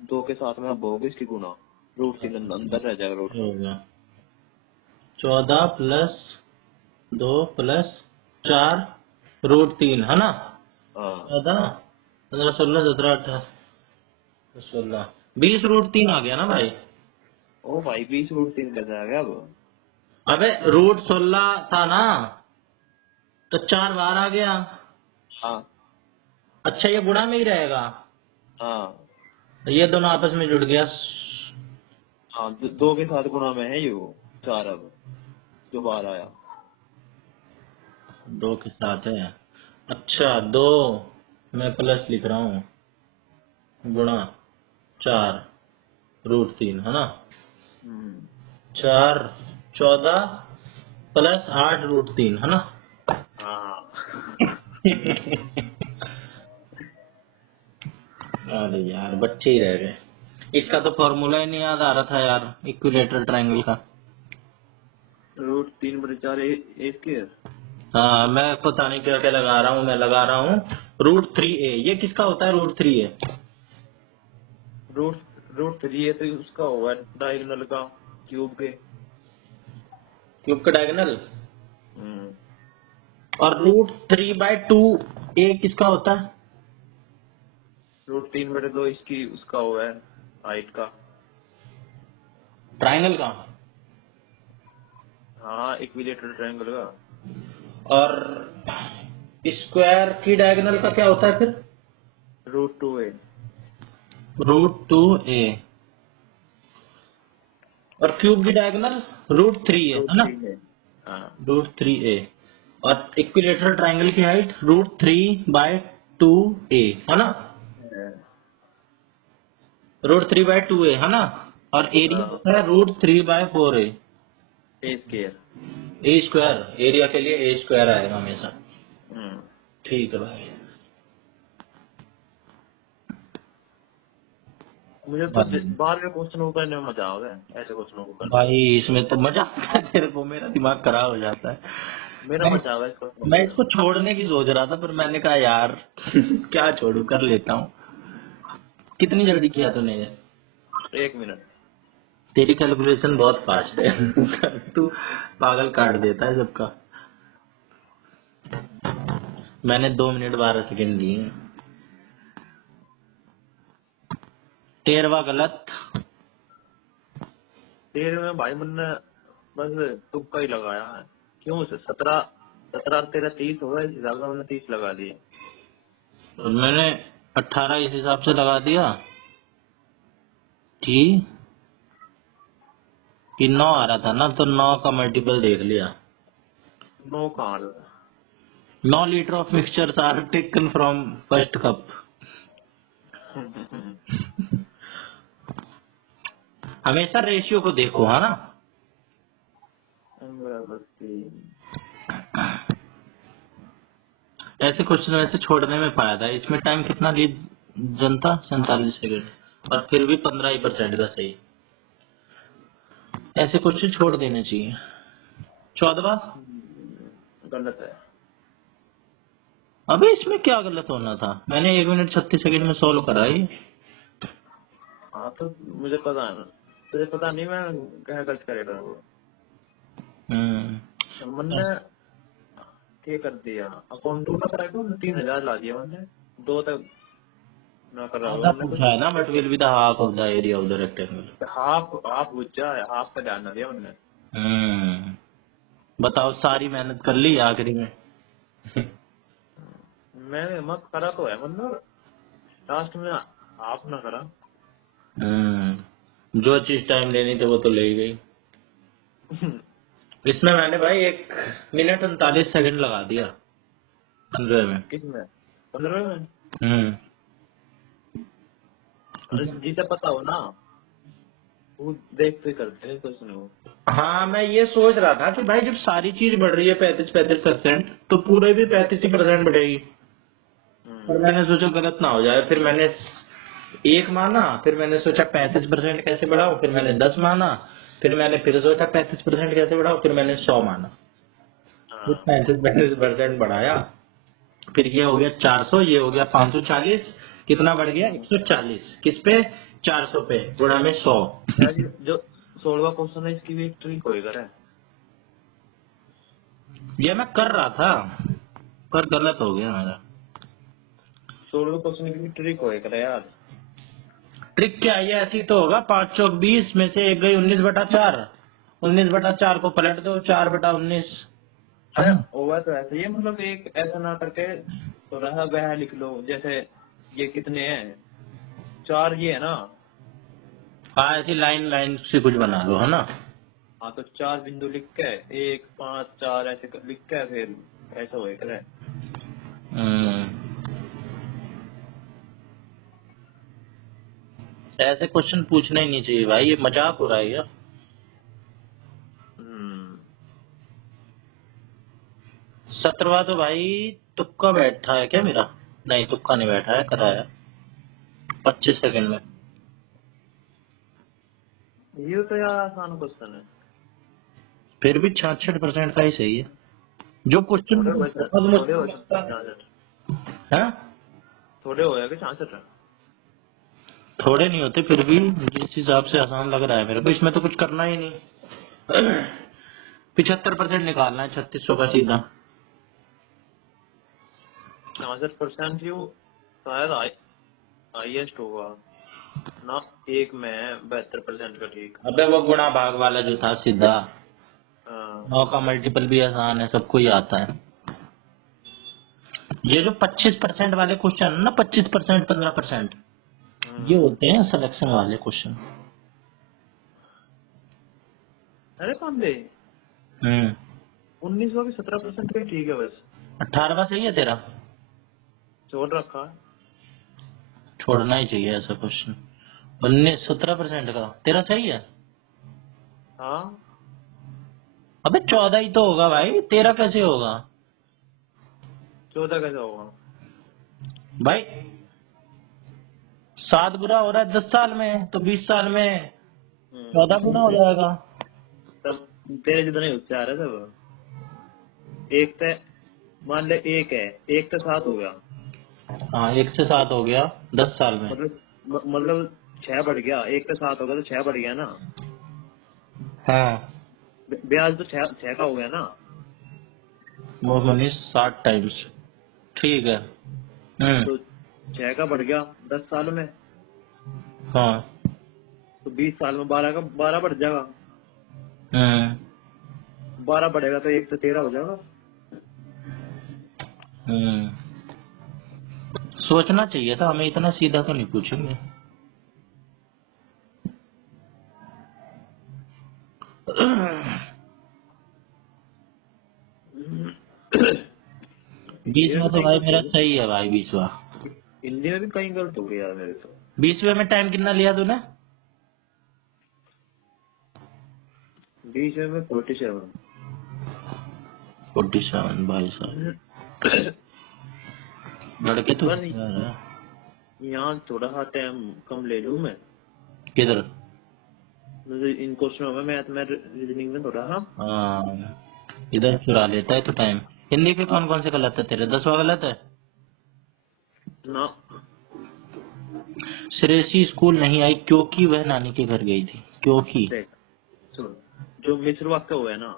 2 के साथ में अब होगा इसकी गुना, रूट 3 अंदर रह जाएगा रूट। हो गया 14 प्लस 2 प्लस 4 रूट 3 है ना। हाँ, 14 15 16 17 18 16 20 रूट 3 आ गया ना भाई। ओ भाई 20 रूट 3 कैसे आ गया अब? अबे रूट 16 था ना, तो 4 बाहर आ गया। हाँ, अच्छा ये गुणा में ही रहेगा, हाँ, तो ये दोनों आपस में जुड़ गया। हाँ, 2 के साथ गुना में है यू 4 अब जो बाहर आया। 2 के साथ है। अच्छा 2 मैं प्लस लिख रहा हूँ, गुणा 4 रूट 3 है ना। 4 14 प्लस 8 रूट 3 है ना। हाँ। अरे यार बच्चे ही रह गए। इसका तो फॉर्मूला ही नहीं याद आ रहा था यार, इक्विलेटरल ट्रायंगल का। रूट 3 बटे 4 ए स्क्वायर। हाँ मैं पता नहीं क्या क्या लगा रहा हूँ, मैं लगा रहा हूँ √3a। ये किसका होता है √3a? रूट रूट 3 है तो उसका होगा डायगोनल का, क्यूब के। क्यूब का डायगोनल। हम्म, और √3/2a किसका होता है? √3/2 इसकी उसका हुआ है हाइट का। ट्राइंगल का। हाँ, इक्विलेटरल ट्रायंगल का। और स्क्वायर की डायगोनल का क्या होता है फिर? √2a। √2a। और क्यूब की डायगोनल √3a रूट है ना? थ्री है। हाँ। √3a। और इक्विलेटरल ट्राइंगल की हाइट √3/2a है ना? √3/2a है ना? और एरिया होता है √3/4a। ए स्केयर। ए स्क्वायर, एरिया के लिए ए स्क्वायर आएगा हमेशा। हम्म। ठीक है भाई। मुझे तो बाहर के क्वेश्चन करने में मजा आ गया, ऐसे क्वेश्चनों को करने में। भाई इसमें तो मजा आता है तेरे को, मेरा दिमाग खराब हो जाता है। मेरा मैं मजा आ गया इस क्वेश्चन को मैं करने इसको छोड़ने की सोच रहा था, पर मैंने कहा यार क्या छोड़ू, कर लेता हूँ। कितनी जल्दी किया तूने ये? में। 1 मिनट। तेरी कैलकुलेशन बहुत फास्ट है तू पागल काट देता है सबका। मैंने 2 मिनट 12 सेकंड लिए। 13वां गलत। 13 में भाई मैंने बस तुक्का ही लगाया है। क्यों से 17 17 13 30 होगा, इस हिसाब से मैंने 30 लगा दिए। और मैंने 18 इस हिसाब से लगा दिया कि 9 आ रहा था ना, तो 9 का मल्टीपल देख लिया। 9 कहाँ आ रहा 9 litre of mixtures are taken from first cup. है? हमेशा रेशियो को देखो, है ना? बराबर 3। ऐसे क्वेश्चन वैसे छोड़ने में फायदा है। इसमें टाइम कितना ली जनता? 47 सेकंड। और फिर भी 15% का सही। ऐसे क्वेश्चन छोड़ देने चाहिए। 14वां। गलत है। अबे इसमें क्या गलत होना था? मैंने 1 मिनट 36 सेकंड में सोल्व करा ये। हाँ तो मुझे पता है ना, तुझे पता नहीं मैं क्या गलत करेगा वो। हम्म। मैंने क्या कर दिया, अकाउंट टू का करा के 3,000 ला दिया मैंने। 2 तक ना कर रहा आधा मैंने कुछ। पूछा है ना, but will be the half of the area of the rectangle. Half half बुझा है, हाफ का ध्यान ना दिया मैंने। बताओ, सारी मेहनत कर ली आखिरी में। मैंने मत करा तो है, मतलब लास्ट में हाफ ना करा। जो चीज टाइम लेनी थी वो तो ले ही गई। इसमें मैंने भाई 1 मिनट 39 सेकंड लगा दिया 15 में। किसमें? 15 में? हम्म। अरे जिसे पता हो ना वो देखते करते हैं कुछ नहीं हो। हाँ मैं ये सोच रहा था कि भाई जब सारी चीज बढ़ रही है 35% तो पूरे भी 35% बढ़ेगी। पर हम्म। मैंने सोचा गलत ना हो जाए, फिर मैंने 1 माना, फिर मैंने सोचा 35% कैसे बढ़ाऊं, फिर मैंने 10 माना, फिर मैंने फिर सोचा 35% कैसे बढ़ाऊं, फिर मैंने 100 माना। फिर हाँ 35% बढ़ाया, फिर ये हो गया 400, ये हो गया 540, कितना बढ़ गया 140, किस पे? 400 पे गुणा में 100। यार, ये जो 16वां क्वेश्चन है इसकी भी एक ट्रिक होएगा रे। ये मैं कर रहा था पर गलत हो गया मेरा। 16वें क्वेश्चन की भी ट्रिक होएगा रे यार। ट्रिक क्या है? ये ऐसी तो होगा 5 चौक 20 में से एक गई 19/4, 19/4 को पलट दो 4/19, है अरे ना? होगा तो ऐसे, ये मतलब एक ऐसा ना करके तो रहा वह लिख लो। जैसे ये कितने हैं, 4 ये है ना। हाँ ऐसी लाइन लाइन से कुछ बना लो, है ना? हाँ तो 4 बिंदु लिख के 1 5 4 ऐसे लिख के फिर ऐसा होएगा रे। हम्म। ऐसे क्वेश्चन पूछने ही नहीं चाहिए भाई, ये मजाक हो रहा है क्या? हम्म। 17वां तो भाई तुक्का बैठा है क्या मेरा? नहीं तुक्का नहीं बैठा है, कराया 25 सेकंड में। ये तो यार आसान क्वेश्चन है। फिर भी 66% का ही सही है। जो क्वेश्चन थोड़े हुए सर, थोड़े हुए 66। है, थोड़े हो गए 66। थोड़े नहीं होते फिर भी, जिस हिसाब से आसान लग रहा है मेरे को, इसमें तो कुछ करना ही नहीं। 75% निकालना है 3600 का सीधा। 66% क्यों? शायद हाईएस्ट होगा ना, एक में 72% का ठीक। अबे वो गुणा भाग वाला जो था सीधा, हाँ। 9 का मल्टीपल भी आसान है, सबको ही आता है। ये जो 25% वाले क्वेश्चन है ना, 25% 15%, ये होते हैं सिलेक्शन वाले क्वेश्चन। अरे पांडे, 1900 की 17% का ठीक है बस। 18वां सही है तेरा? छोड़ रखा। छोड़ना ही चाहिए ऐसा क्वेश्चन। 17% का तेरा सही है? हाँ, अबे 14 ही तो होगा भाई, तेरा कैसे होगा 14 कैसा होगा? भाई? 7 गुना हो रहा है 10 साल में, तो 20 साल में 14 गुना हो जाएगा। तब तेरे जितने होशियार है सब। एक तो मान ले, एक है, एक तो 7 हो गया, हाँ, 1 से 7 हो गया 10 साल में। मतलब 6 बढ़ गया, एक तो 7 हो गया तो 6 बढ़ गया ना। हाँ, ब्याज तो 6 का हो गया ना। वो मनी 60 टाइम्स, ठीक है। तो 6 का बढ़ गया 10 साल में, हाँ। तो 20 साल में 12 का 12 बढ़ जाएगा। 12 बढ़ेगा तो 1 से 13 हो जाएगा। सोचना चाहिए था हमें, इतना सीधा तो नहीं पूछेंगे। बीच में तो भाई मेरा सही है भाई, 20वां। हिंदी में भी कहीं गलत हो गया मेरे तो। 20वें में टाइम कितना लिया तूने? 20 में 47। 47 भाई साहब, लड़के तो यहाँ थोड़ा सा टाइम कम ले लूँ मैं। किधर? मुझे इन क्वेश्चनों में, मैथ में, रीजनिंग में थोड़ा सा। हाँ, इधर चुरा लेता है तो टाइम। हिंदी के कौन कौन से गलत है तेरे? 10वां गलत है ना। श्रेयसी स्कूल नहीं आई क्योंकि वह नानी के घर गई थी। क्योंकि देख सुन, जो मिश्र वाक्य हुए ना,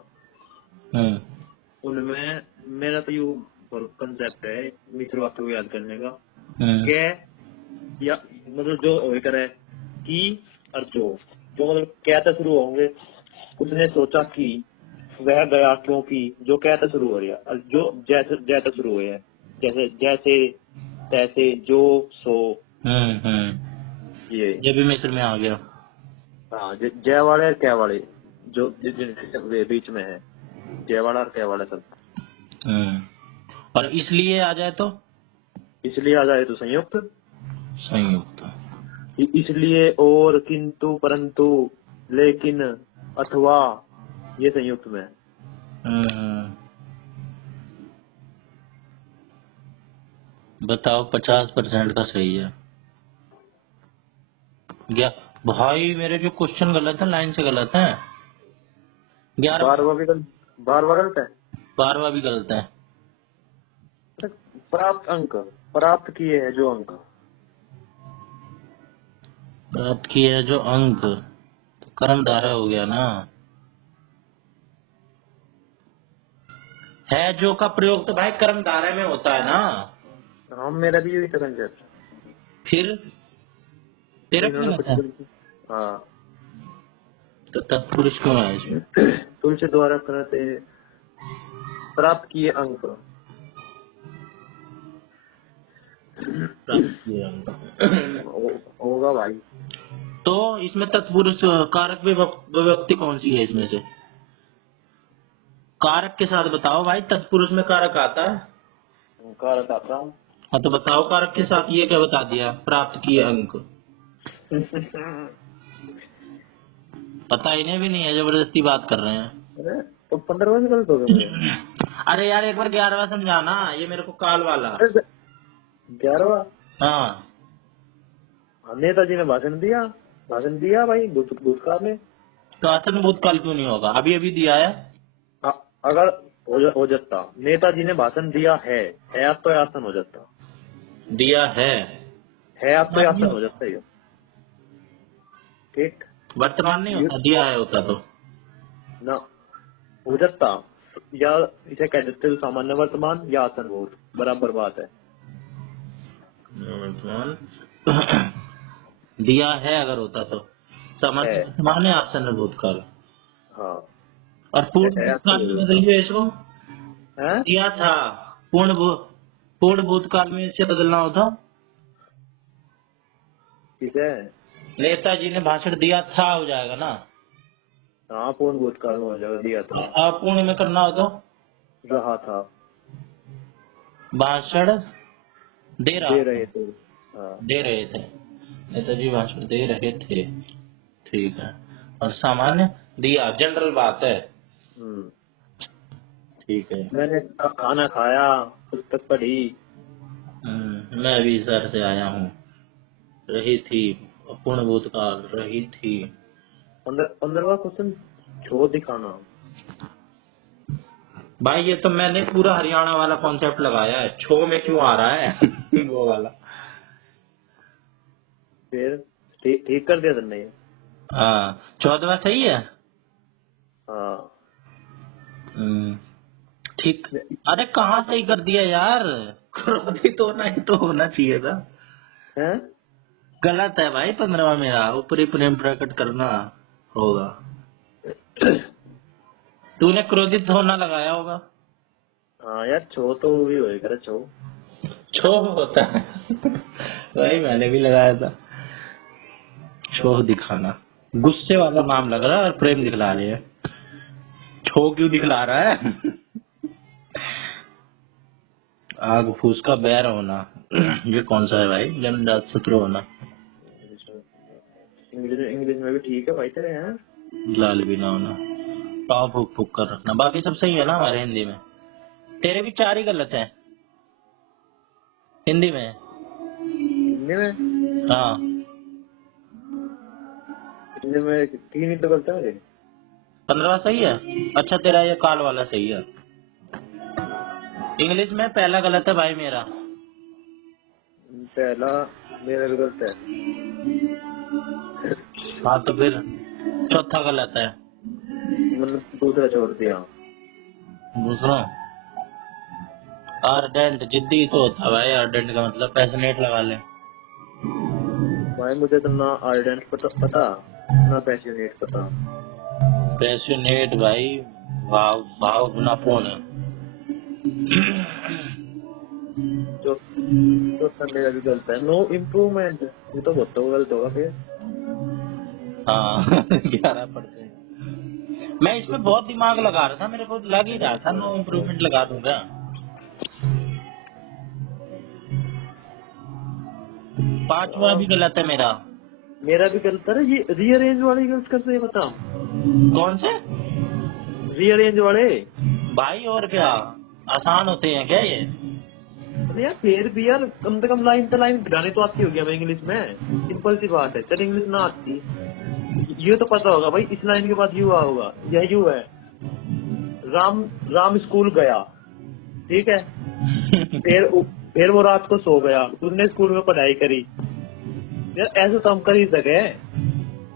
उनमें मेरा तो यू कंसेप्ट है मिश्र वाक्य को याद करने का। क्या या मतलब जो हो करे कि और जो मतलब क्या तो शुरू होंगे। उसने सोचा कि, वह गया क्योंकि, जो क्या तो शुरू हो रहा है, और जो जैसे जैसे शुरू हुए हैं, जैसे जैसे तैसे जो सो। ये भी मिस्र में आ गया। हाँ, जय वाले और क्या वाले जो जिनके बीच में है, जय वाला और क्या वाला सब। और इसलिए आ जाए तो, इसलिए आ जाए तो संयुक्त। संयुक्त। इसलिए, और, किंतु, परंतु, लेकिन, अथवा, ये संयुक्त में। बताओ 50% का सही है क्या भाई? मेरे जो क्वेश्चन गलत है लाइन से गलत है। 12वां भी गलत, 12वां गलत है। 12वां भी गलत है। प्राप्त अंक, प्राप्त किए है जो अंक। प्राप्त किया है जो अंक, तो कर्म धारा हो गया ना। है जो का प्रयोग तो भाई कर्म धारा में होता है ना। हाँ, मेरा भी यही था कंसेप्ट। फिर तेरा इन्होंने क्या कुछ है? हाँ, तो तत्पुरुष क्यों है इसमें? तुलसी द्वारा करते प्राप्त किए अंक। प्राप्त किए अंक होगा भाई। तो इसमें तत्पुरुष कारक विभक्ति कौन सी है इसमें से? कारक के साथ बताओ भाई, तत्पुरुष में कारक आता है। कारक आता। हाँ तो बताओ कारक के साथ, ये क्या बता दिया? प्राप्त किए अंक। पता इन्हें भी नहीं है, जबरदस्ती बात कर रहे हैं। अरे तो 15वां से गलत हो गया मेरे। अरे यार एक बार 11वां समझाना, ये मेरे को काल वाला। 11वां? हाँ, नेताजी ने भाषण दिया भाई भूतकाल में। तो आसन भूतकाल क्यों नहीं होगा? अभी अभी दिया है। अगर ओजस्ता। नेताजी ने भाषण दिया है आप तो आसन हो जाता। दिया है आप तो आसन हो जाता है। ठीक, वर्तमान नहीं होता, दिया है होता तो ना हो जाता, या इसे कह देते हैं सामान्य वर्तमान या आसन भूत, बराबर बात है। वर्तमान दिया है अगर होता तो सामान्य है। वर्तमान है, आसन भूतकाल। हाँ, और पूर्ण भूतकाल में बदलिए इसको, है दिया था पूर्ण भूतकाल में इसे बदलना होता। ठीक है। नेताजी ने भाषण दिया था हो जाएगा ना। हाँ, पूर्ण भूतकाल में हो जाएगा, दिया था। अपूर्ण में करना होता रहा था, भाषण दे रहे थे। हाँ, दे रहे थे, नेताजी भाषण दे रहे थे। ठीक है। और सामान्य दिया, जनरल बात है। ठीक है। मैंने खाना खाया, पुस्तक पढ़ी। मैं भी सर से आया हूँ, रही थी, अपूर्ण भूतकाल, रही थी। 15वां क्वेश्चन, छो दिखाना। भाई ये तो मैंने पूरा हरियाणा वाला कॉन्सेप्ट लगाया है, छो में क्यों आ रहा है वो वाला। फिर ठीक कर दिया तुमने। हाँ, 14वां सही है। हाँ, ठीक। अरे कहाँ सही कर दिया यार, क्रोधी तो होना ही तो होना चाहिए था। हैं? गलत है भाई 15वां मेरा, ऊपरी प्रेम प्रकट करना होगा। तूने क्रोधित होना लगाया होगा। हाँ यार, छो तो भी होएगा, छो छो होता है भाई मैंने भी लगाया था, छो दिखाना। गुस्से वाला नाम लग रहा है और प्रेम दिखला रहे हैं, छो क्यों दिखला रहा है आग फूस का बैर होना ये कौन सा है भाई, जन्मजात शत्रु होना। इंग्लिश में भी ठीक है भाई तेरे हैं। लाल भी ना होना, पाव फूक फूक कर रखना, बाकी सब सही है ना हमारे हिंदी में। तेरे भी 4 ही गलत है हिंदी में। हिंदी में? हाँ, हिंदी में 3 ही तो गलत है। 15वां सही है। अच्छा तेरा ये काल वाला सही है। इंग्लिश में पहला गलत है भाई मेरा। पहला मेरा भी गलत है। हाँ तो फिर चौथा गलत है। मतलब दूसरा छोड़ दिया। दूसरा आर्डेंट, जिद्दी तो होता है भाई, आर्डेंट का मतलब पैशनेट लगा ले। भाई मुझे तो ना आर्डेंट पता ना पैशनेट पता। पैशनेट भाई भाव भावनापूर्ण। चौथा मेरा भी गलत है, नो इम्प्रूवमेंट, ये तो बहुत गलत होगा फिर। हाँ 11%। मैं इसमें बहुत दिमाग लगा रहा था, मेरे को लग ही रहा था नो इम्प्रूवमेंट लगा दूंगा। 5वां भी गलत है मेरा। मेरा भी गलत है। ये रीअरेंज वाले गलत कैसे बता। कौन से रीअरेंज वाले? भाई और क्या आसान होते हैं क्या ये। अरे यार फिर भी यार, कम से कम लाइन तो गाने तो आती होगी हमें इंग्लिश में, सिंपल सी बात है। चल इंग्लिश ना आती, ये तो पता होगा भाई, इस लाइन के बाद यू होगा, यह यू है। राम स्कूल गया, ठीक है। फिर वो रात को सो गया, उसने स्कूल में पढ़ाई करी। यार ऐसे तो हम कर ही सके,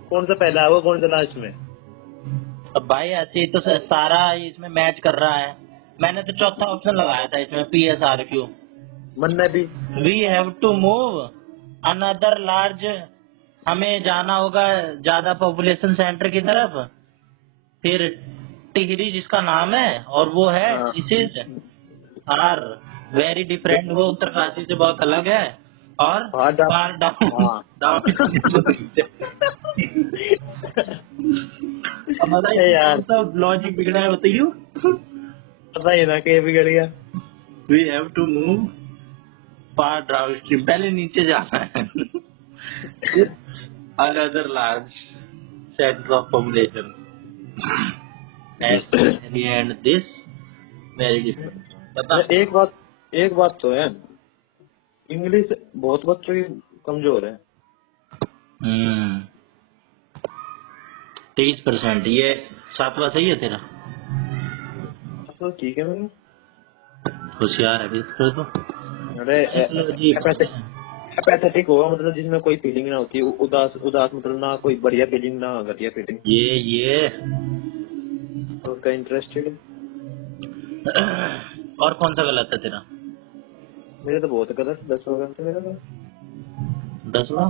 कौन सा पहला है वो कौन सा लास्ट में। अब भाई ऐसे ही तो सारा इसमें मैच कर रहा है। मैंने तो चौथा ऑप्शन लगाया था इसमें, PSRQ। मन में भी we have to move another large, हमें जाना होगा ज्यादा पॉपुलेशन सेंटर की तरफ। फिर टिहरी जिसका नाम है, और वो है डिसीज आर वेरी डिफरेंट, वो उत्तरकाशी से बहुत अलग है। और फार डाउन यार लॉजिक बिगड़ा है बताइयो। पता ही ना के बिगड़ गया। We have to move far down, पहले नीचे जाना है another large centre of population and this very different. बता। एक बात तो है, इंग्लिश बहुत बच्चों की कमजोर है। 23%। ये 7वां सही है तेरा। तो ठीक है मेरे। होशियार है फिर तो। अरे जी एपैथेटिक होगा मतलब जिसमें कोई फीलिंग ना होती, उदास उदास मतलब ना कोई बढ़िया फीलिंग ना घटिया फीलिंग। ये तो उसका इंटरेस्टेड। और कौन सा गलत है तेरा? मेरे तो बहुत गलत 10 हो गए मेरा तो। 10वां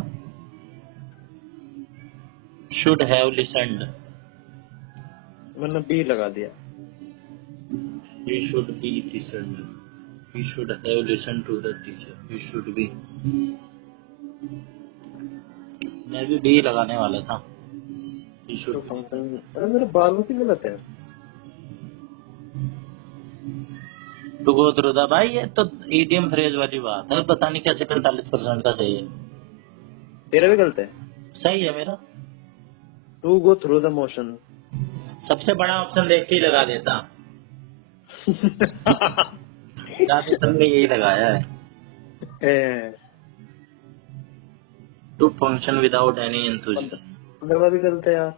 शुड हैव लिसन्ड। मैंने बी लगा दिया। He should be listened. He should have listened to the teacher. He should be. मैं भी डी लगाने वाला था। He तो should be. फंक्शन, अरे मेरे बालों की गलत है। To go through the भाई ये तो इडियम फ्रेज वाली बात है, पता नहीं कैसे 45% का सही है। तेरा भी गलत है। सही है मेरा। To go through the motion. सबसे बड़ा ऑप्शन देख के ही लगा देता। ज्यादातर ने यही लगाया है। To function without any enthusiasm. 15वां भी गलत है यार।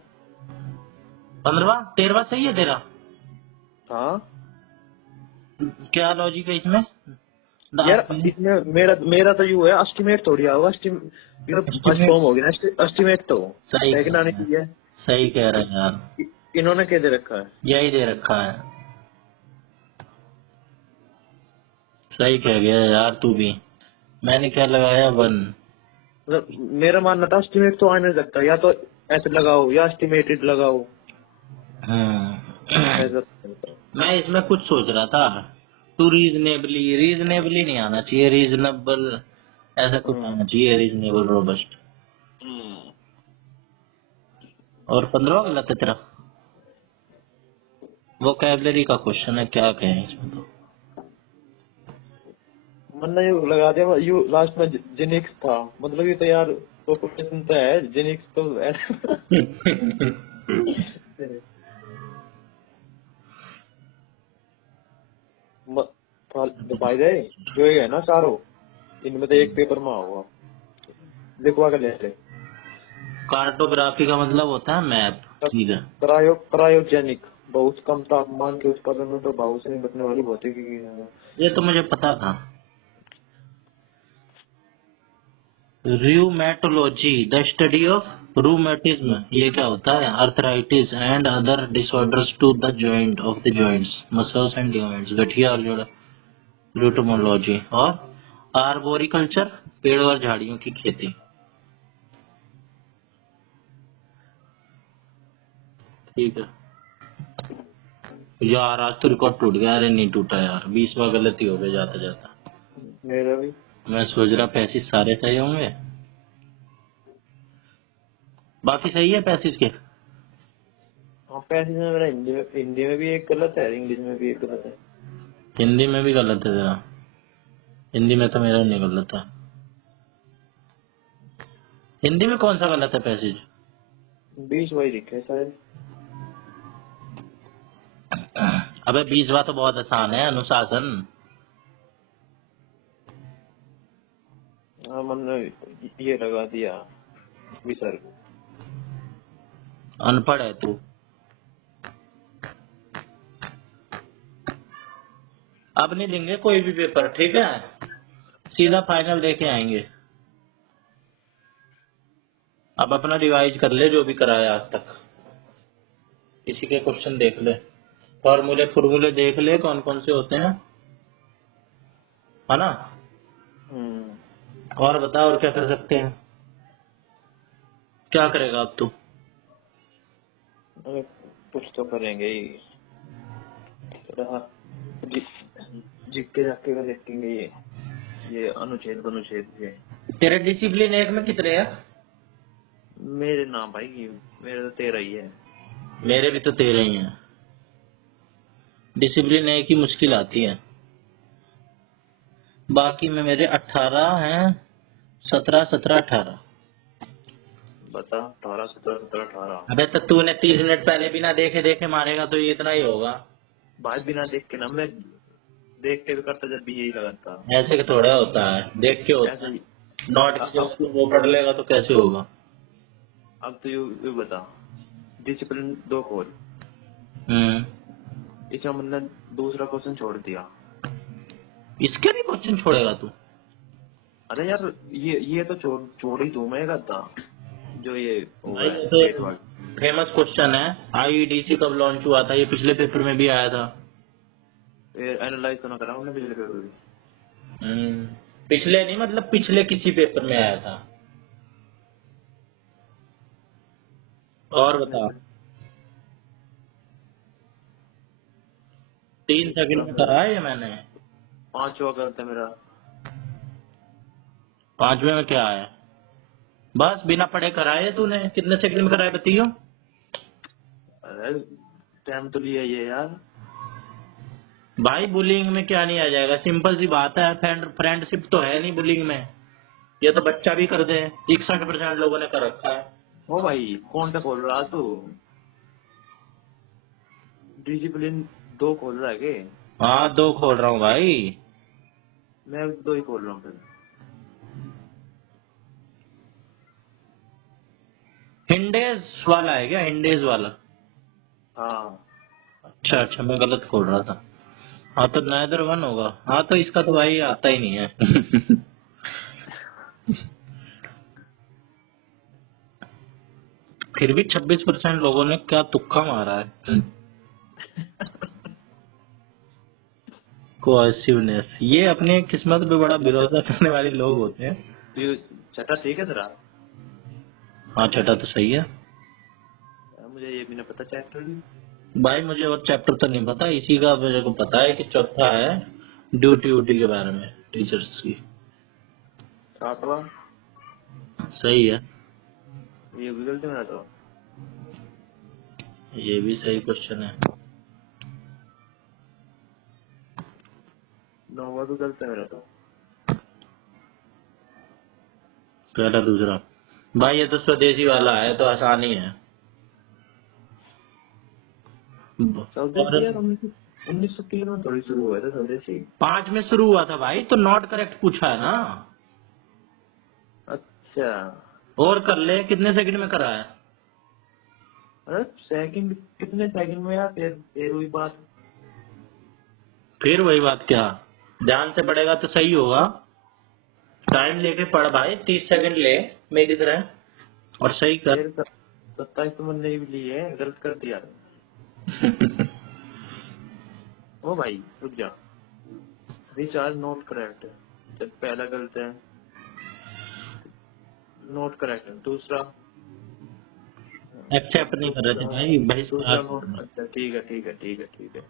15वां 13वां सही है तेरा। हाँ क्या लॉजिक है इसमें? यार, इसमें मेरा तो यू है, एस्टिमेट थोड़ी होगा। फर्स्ट फॉर्म होगी ना एस्टिमेट तो। सही लेकिन आने चाहिए। सही कह रहे हैं यार। इन्होंने क्या दे रखा है? यही दे रखा है। सही कह गया यार तू भी। मैंने क्या लगाया 1। मतलब मेरा मानना था एस्टिमेट तो आने सकता है, या तो ऐसे लगाओ या एस्टिमेटेड लगाओ। ऐसा मैं इसमें कुछ सोच रहा था। टू रीजनेबली नहीं आना चाहिए, रीजनेबल ऐसा कुछ आना चाहिए, रीजनेबल रोबस्ट। और 15वां गलत है तेरा। वोकैबुलरी का क्वेश्चन है, क्या कहें इसमें तो। मैंने यू लगा दिया, यू लास्ट में जेनिक्स था, मतलब ये तो यार पॉपुलेशन तो है, जेनिक्स तो भाई दे जो ये है ना चारों, इनमें तो एक पेपर में होगा, लिखवा के ले ले। कार्टोग्राफी का मतलब होता है मैप। ठीक है। क्रायोजेनिक, बहुत कम तापमान के उत्पादन में प्रभाव से निपटने वाली भौतिकी की है। ये तो मुझे पता था। Rheumatology the study of rheumatism, ये क्या होता है? Arthritis and other disorders to the joint of the joints, muscles and ligaments, गठिया और जोड़। रूटोमोलॉजी। और आर्बोरिकल्चर, पेड़ और झाड़ियों की खेती। ठीक है यार, आज तो रिकॉर्ड टूट गया। अरे नहीं टूटा यार, 20वां गलती हो गया जाता जाता। मेरा भी। मैं सोच रहा पैसे सारे सही होंगे। बाकी सही है पैसे के। हाँ पैसेज में मेरा हिंदी में भी एक गलत है, इंग्लिश में भी एक गलत है। हिंदी में भी गलत है तेरा। हिंदी में तो मेरा नहीं गलत है। हिंदी में कौन सा गलत है पैसेज? 20 वही लिखे शायद। अबे 20वां तो बहुत आसान है, अनुशासन। हाँ मैंने ये लगा दिया विसर्ग। अनपढ़ है तू। अब नहीं देंगे कोई भी पेपर, ठीक है? सीधा फाइनल देके आएंगे। अब अपना रिवाइज कर ले जो भी कराया आज तक। इसी के क्वेश्चन देख ले, फॉर्मूले देख ले कौन कौन से होते हैं, है ना? और बता, और क्या कर सकते हैं? क्या करेगा अब तू? कुछ तो करेंगे ही। जीत के जाके का देखेंगे ये अनुच्छेद अनुच्छेद। तेरे डिसिप्लिन 1 में कितने हैं? मेरे ना भाई, मेरे तो 13 ही है। मेरे भी तो 13 ही हैं। डिसिप्लिन 1 की मुश्किल आती है, बाकी में मेरे 18 हैं। 17, 17, 18। बता 18, 17, 17, 18। अबे तो तूने 30 मिनट पहले बिना देखे देखे मारेगा तो ये इतना ही होगा। भाई बिना देख के ना, मैं देख के भी करता जब भी यही लगाता। ऐसे थोड़ा होता है, देख के होता है। नोट जब वो पढ़ लेगा तो कैसे होगा? अब तो यू बता, डिसिप्लिन 2 खोल। इसमें मैंने दूसरा क्वेश्चन छोड़ दिया। इसके भी क्वेश्चन छोड़ेगा तू? अरे यार ये तो छोड़ ही दूं मैं गद्दा, जो ये वो भाई है ये स्टेट तो वाला। फेमस क्वेश्चन है। आईईडीसी कब लॉन्च हुआ था? ये पिछले पेपर में भी आया था। एनालाइज तो ना करा हमने पिछले पेपर भी। पिछले नहीं, मतलब पिछले किसी पेपर में आया था। और बता। 3 सेकंड में करा है ये मैंने। 5वां गलत है मेरा। 5वें में क्या है? बस बिना पढ़े कराए तूने? कितने सेकंड में कराए बताइयो? अरे टाइम तो लिया ये यार। भाई बुलिंग में क्या नहीं आ जाएगा? सिंपल सी बात है, फ्रेंडशिप तो है नहीं बुलिंग में। ये तो बच्चा भी कर दे, 61% लोगों ने कर रखा है। ओ भाई कौन सा खोल रहा तू? डिसिप्लिन 2 खोल रहा है के? हाँ 2 खोल रहा हूँ भाई। मैं 2 ही खोल रहा हूँ फिर। हिंडेज वाला है क्या? हिंडेज वाला? हाँ अच्छा अच्छा, मैं गलत खोल रहा था। हाँ तो नाइदर वन होगा। हाँ तो इसका तो भाई आता ही नहीं है। फिर भी 26% लोगों ने क्या तुक्का मारा है। कोहेसिवनेस, ये अपने किस्मत पे बड़ा भरोसा करने वाले लोग होते हैं। ये छठा ठीक है तेरा? हाँ छठा तो सही है। मुझे ये भी नहीं पता चैप्टर भी। भाई मुझे और चैप्टर तो नहीं पता, इसी का मेरे को पता है कि चौथा है ड्यूटी व्यूटी के बारे में, टीचर्स की। 7वां सही है। ये भी गलत है मेरा तो। ये भी सही क्वेश्चन है। 9वां भी गलत है मेरा तो। पहला दूसरा। भाई ये तो स्वदेशी वाला है, तो आसान ही है। स्वदेशी और यार 1903 में थोड़ी शुरू हुआ था स्वदेशी। 5 में शुरू हुआ था भाई, तो नॉट करेक्ट पूछा है ना। अच्छा। और कर ले, कितने सेकंड में करा है? अरे सेकंड कितने सेकंड में यार? फिर हुई बात। फिर वही बात क्या? ध्यान से पढ़ेगा तो सही होगा। टाइम लेके पढ़ भाई, 30 सेकंड ले मेरी तरह, और सही कर। फिर 27 तो मैंने भी ली है, गलत कर दिया। ओ भाई रुक जा। रिचार्ज नोट करेक्ट है, जब पहला गलत है। नोट करेक्ट है दूसरा। एक्सेप्ट नहीं कर रहे थे भाई, दूसरा बहिष्कार। नोट। अच्छा ठीक है ठीक है ठीक है ठीक है।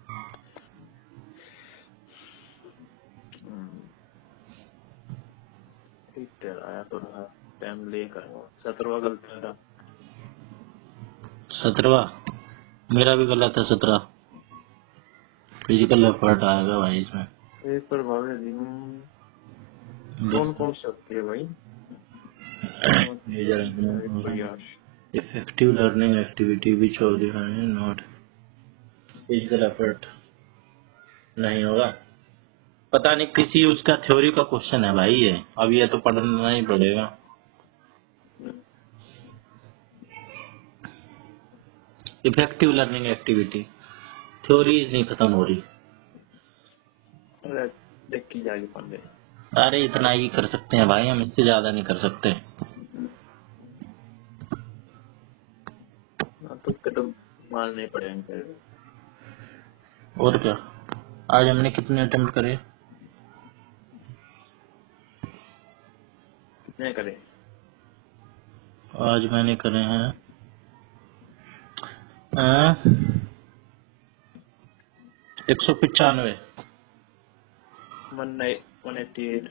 हम्म, ठीक तेरा आया तो रहा। टाइम लेकर 17वां गलत है। 17वां मेरा भी गलत है। 17 फिजिकल एफर्ट आएगा भाई इसमें। एक प्रभाव कौन कौन से होती है भाई? प्रयास। Effective learning activity which of the not physical effort नहीं होगा। पता नहीं, किसी उसका थ्योरी का क्वेश्चन है भाई ये। अब ये तो पढ़ना ही पड़ेगा। इफेक्टिव लर्निंग एक्टिविटी, थ्योरी नहीं खत्म हो रही। अरे देख की जाएगी पंडे। अरे इतना ही कर सकते हैं भाई हम, इससे ज्यादा नहीं कर सकते। तो कदम मारने पड़ेंगे। और क्या? आज हमने कितने अटेम्प्ट करे? कितने करे? आज मैंने करे हैं 195। 188।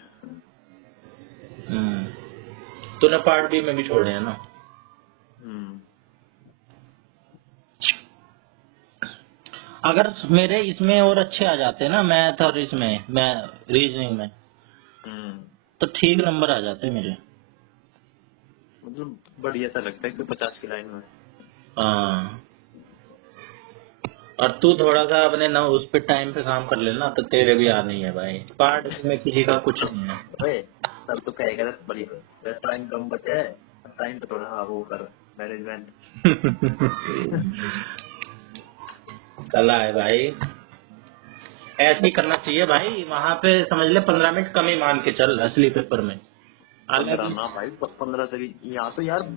तूने पार्ट बी में भी छोड़े हैं ना? अगर मेरे इसमें और अच्छे आ जाते ना, मैथ और इसमें मैं रीजनिंग में, तो ठीक नंबर आ जाते मेरे। मतलब बढ़िया सा लगता है कि 50 की लाइन में। हाँ, और तू थोड़ा सा अपने ना उस पे टाइम पे काम कर लेना, तो तेरे भी आने ही है भाई। पार्ट में किसी का कुछ नहीं है। अरे सब तो कहेगा बढ़िया टाइम कम बचा है, टाइम तो थोड़ा हाँ वो कर मैनेजमेंट। कला है भाई। ऐसे ही करना चाहिए भाई, वहाँ पे समझ ले 15 मिनट कम ही मान के चल असली पेपर में। 15 अलग ना भाई, 15 तक यहाँ तो यार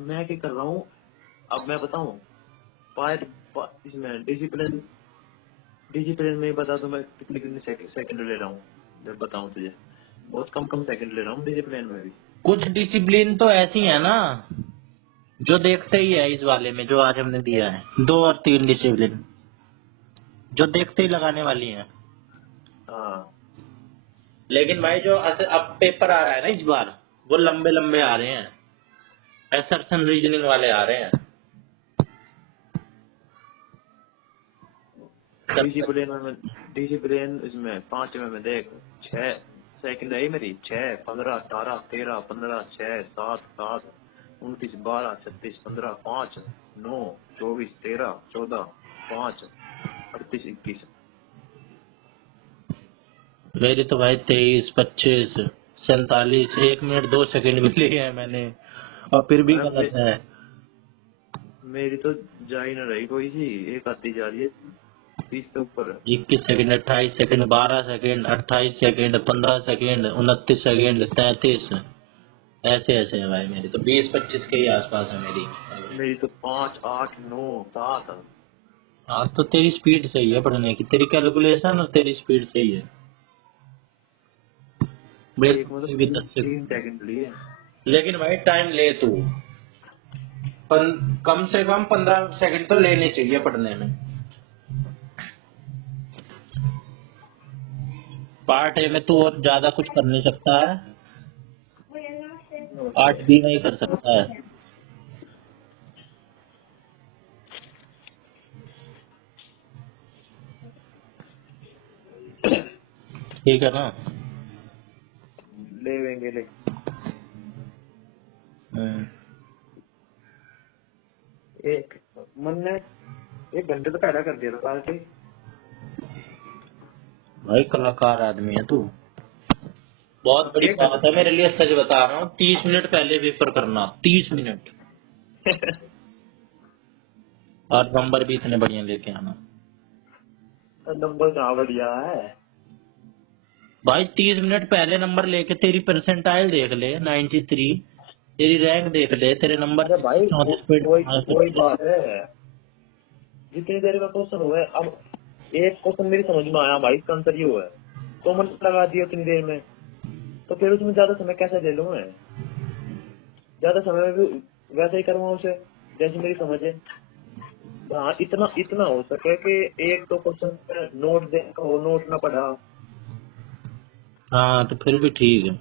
मैं क्या कर रहा हूँ, अब मैं बताऊँ। इसमें डिसिप्लिन डिसिप्लिन में बता तो मैं कितने कितने सेकंड ले रहा हूँ, मैं बताऊँ तुझे। बहुत कम कम सेकंड ले रहा हूँ डिसिप्लिन में भी। कुछ डिसिप्लिन तो ऐसी है ना जो देखते ही है, इस वाले में जो आज हमने दिया है 2 और 3 डिसिप्लिन जो देखते ही लगाने वाली है। हाँ लेकिन भाई जो अब पेपर आ रहा है ना इस बार, वो लंबे लंबे आ रहे हैं, असर्शन रीजनिंग वाले आ रहे हैं। डिसिप्लिन इसमें 5 में देख 6 सेकंड है मेरी, 6, 15, 18, 13, 15, 6, 7, 7, 29, 12, 36, 15, 5, 9, 24, 13, 14, 5, 38, 21। मेरी तो भाई 23, 25, 47, 1 मिनट 2 सेकंड भी लिए है मैंने, और फिर भी गलत है। मेरी तो जा ही न रही कोई सी, एक आती जा रही है 30 के ऊपर। 21 second, 28 second, 12 second, 28 second, 15 second, 29 second, 33, ऐसे ऐसे है भाई। मेरी तो 20-25 के ही आसपास है मेरी। मेरी तो 5, 8, 9, 7। हाँ तो तेरी स्पीड सही है पढ़ने की, तेरी कैलकुलेशन और तेरी स्पीड सही है। एक मतलब भी 3 सेकंड लिए। लेकिन भाई टाइम ले तू, कम से कम 15 सेकंड तो लेने चाहिए पढ़ने में। पार्ट ए में तू और ज्यादा कुछ कर नहीं सकता है, पार्ट बी में ही कर सकता है। ठीक है ना? लेंगे ले। एक मन ने 1 घंटे तो पहला कर दिया था पार्टी। भाई कलाकार आदमी है तू, बहुत बड़ी एक बात है मेरे लिए, सच बता रहा हूँ। 30 मिनट पहले पेपर करना, 30 मिनट, और नंबर भी इतने बढ़िया लेके आना। नंबर कहाँ बढ़िया है भाई 30 मिनट पहले नंबर लेके तेरी परसेंटाइल देख ले 93, तेरी रैंक देख ले, तेरे नंबर अरे भाई 34 वही बात है। जितनी देर का क्वेश्चन हुआ है, अब एक क्वेश्चन मेरी समझ में आया भाई, इसका आंसर ये हुआ है, कॉमन लगा दिया उतनी देर में, तो फिर उसमें ज्यादा समय कैसे ले लूं मैं? ज्यादा समय में भी वैसे ही करूंगा उसे जैसे मेरी समझ है। हाँ, इतना इतना हो सके कि एक दो क्वेश्चन नोट देखा हो, नोट ना पढ़ा। हाँ तो फिर भी ठीक है।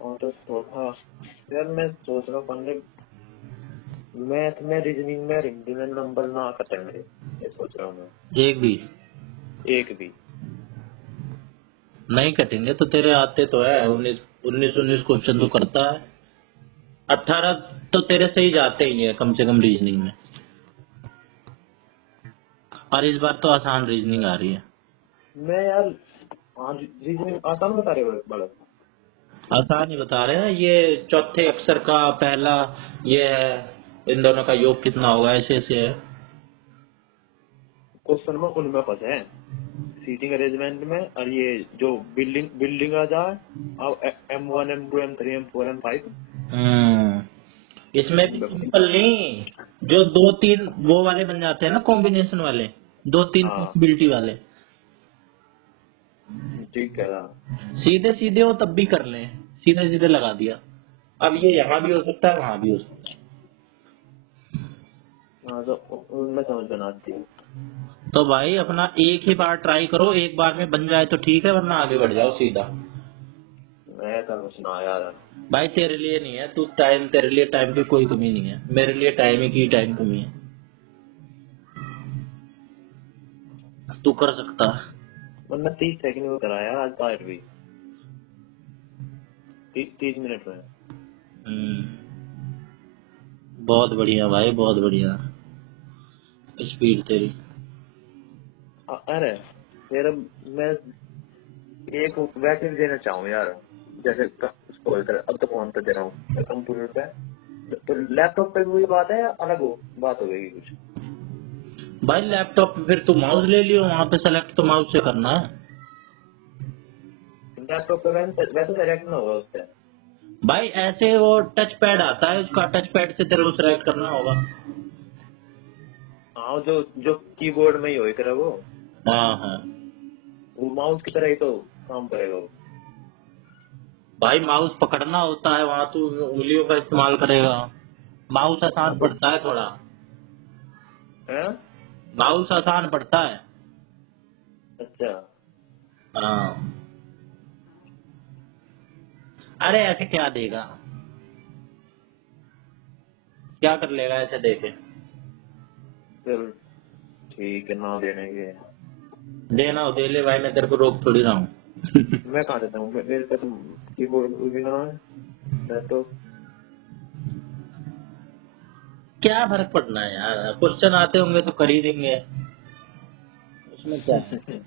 और तो थोड़ा यार मैं सोच रहा हूँ पढ़ने, मैथ में, रीजनिंग में, हिंदी में नंबर ना कटे मेरे, ये सोच रहा हूँ मैं। एक भी एक भी नहीं कटेंगे तो तेरे आते तो है, 19 क्वेश्चन तो करता है, 18 तो तेरे से ही जाते ही है कम से कम रीजनिंग में। और इस बार तो आसान रीजनिंग आ रही है। मैं यार। हाँ, रीजनिंग आसान बता रहे हो बड़ा। आसान ही बता रहे हैं, ये चौथे अक्षर का पहला ये है, इन दोनों का योग कितना होगा, ऐसे ऐसे है। क्वेश्चन में उनमें फंसे हैं, सीटिंग अरेंजमेंट में, और ये जो बिल्डिंग बिल्डिंग आ जाए, अब M1, M2, M3, M4, M5 इसमें भी उनमें फंसे। सिंपल नहीं, जो 2-3 वो वाले बन जाते हैं ना, कॉम्बिनेशन वाले, 2-3 हाँ पॉसिबिलिटी वाले, ठीक है। सीधे सीधे वो तब भी कर लें, सीधे सीधे लगा दिया। अब ये यहाँ भी हो सकता है, वहां भी हो सकता है। हाँ तो उनमें समझ बनाती है। तो भाई अपना एक ही बार ट्राई करो, एक बार में बन जाए तो ठीक है, वरना आगे बढ़ जाओ सीधा। मैं तो सुना यार। भाई तेरे लिए नहीं है, तू टाइम, तेरे लिए टाइम की कोई कमी नहीं है, मेरे लिए टाइम की टाइम कमी है, तू कर सकता है। वरना 30 सेकंड में कराया आज पार्ट भी, 30 मिनट में। बहुत बढ़िया भाई, बहुत बढ़िया स्पीड तेरी। अरे फिर मैं एक वैसे भी देना चाहूँ यार, जैसे स्कूल कर, अब तो फोन पे दे रहा हूँ कंप्यूटर पे, तो लैपटॉप पे भी वही बात है या अलग हो बात हो गई कुछ? भाई लैपटॉप पे फिर तू माउस ले लियो, वहाँ पे सेलेक्ट तो माउस से करना है। लैपटॉप पे वैसे सेलेक्ट ना होगा उससे। भाई ऐसे वो टच पैड आता है उसका, टच पैड से तेरे को सेलेक्ट करना होगा। हाँ जो जो कीबोर्ड में ही हो करा वो हाँ वो माउस की तरह ही तो काम करेगा वो। भाई माउस पकड़ना होता है, वहाँ तू उंगलियों का इस्तेमाल करेगा। माउस हाँ आसान तो पड़ता है थोड़ा, है। माउस आसान पड़ता है। अच्छा हाँ अरे ऐसे क्या देगा, क्या कर लेगा ऐसे देके। चल ठीक है ना देने के। देना हो दे ले भाई, मैं तेरे को रोक थोड़ी रहा हूँ। मैं कहाँ देता हूँ मेरे पे तो कीबोर्ड भी ना है लैपटॉप। क्या फर्क पड़ना है यार, क्वेश्चन आते होंगे तो कर ही देंगे, उसमें क्या है।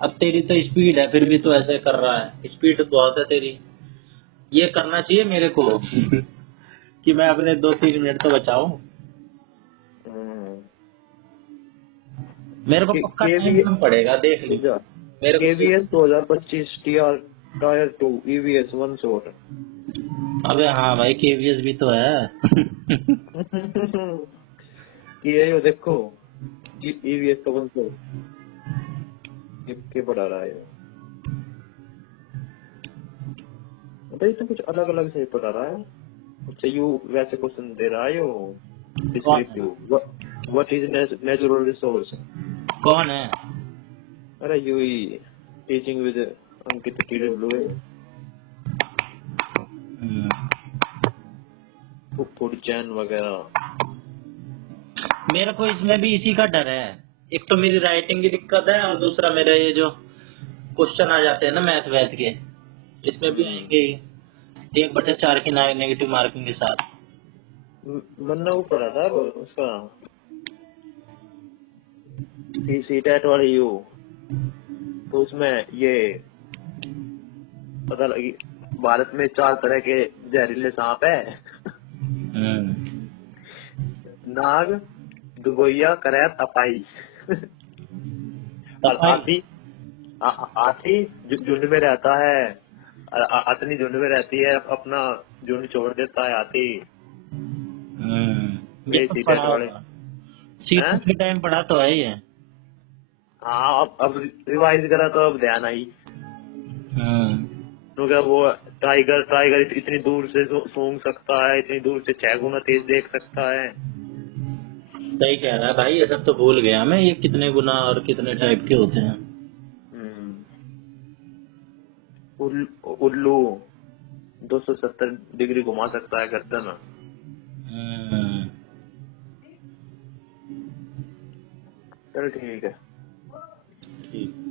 अब तेरी तो स्पीड है, फिर भी तो ऐसे कर रहा है, स्पीड बहुत है तेरी। ये करना चाहिए मेरे को कि मैं अपने 2-3 मिनट तो बचाऊं। मेरे को पक्का टाइम कम पड़ेगा, देख ली मेरे को। KVS 2025 tyre 2 EVS 1 shot. अबे हाँ भाई केवीएस भी तो है। ये हो देखो EVS का 1 शॉट के पढ़ा रहा है। मतलब इसमें कुछ अलग अलग से पढ़ा रहा है। अच्छा यू वैसे क्वेश्चन दे रहा है यो कौन है? Descriptive what is natural resource. कौन है? अरे you he teaching with Ankit TW food chain वगैरह। मेरे को इसमें भी इसी का डर है, एक तो मेरी राइटिंग की दिक्कत है और दूसरा मेरा ये जो क्वेश्चन आ जाते हैं ना मैथ वैथ के, इसमें भी आएंगे 1/4 की नेगेटिव मार्किंग के साथ। मैंने वो पढ़ा था उसका सी-टेट वाली यू, तो उसमें ये पता लगी भारत में 4 तरह के जहरीले सांप है। नाग, दुबैया, करैत, अपाई। और हाथी झुंड में रहता है, अतनी झुंड में रहती है, अपना झुंड छोड़ देता है हाथी। ये तो सी-टेट पढ़ा वाले होगा, सीट के टाइम पढ़ा तो है ये। हाँ अब रिवाइज करा तो अब ध्यान आई। तो क्या वो टाइगर इतनी दूर से सूंघ सकता है, इतनी दूर से 6 गुना तेज देख सकता है। सही कह रहा है भाई, ये सब तो भूल गया मैं, ये कितने गुना और कितने टाइप के होते हैं। उल्लू 270 डिग्री घुमा सकता है गर्दन। चल ठीक है। ठीक।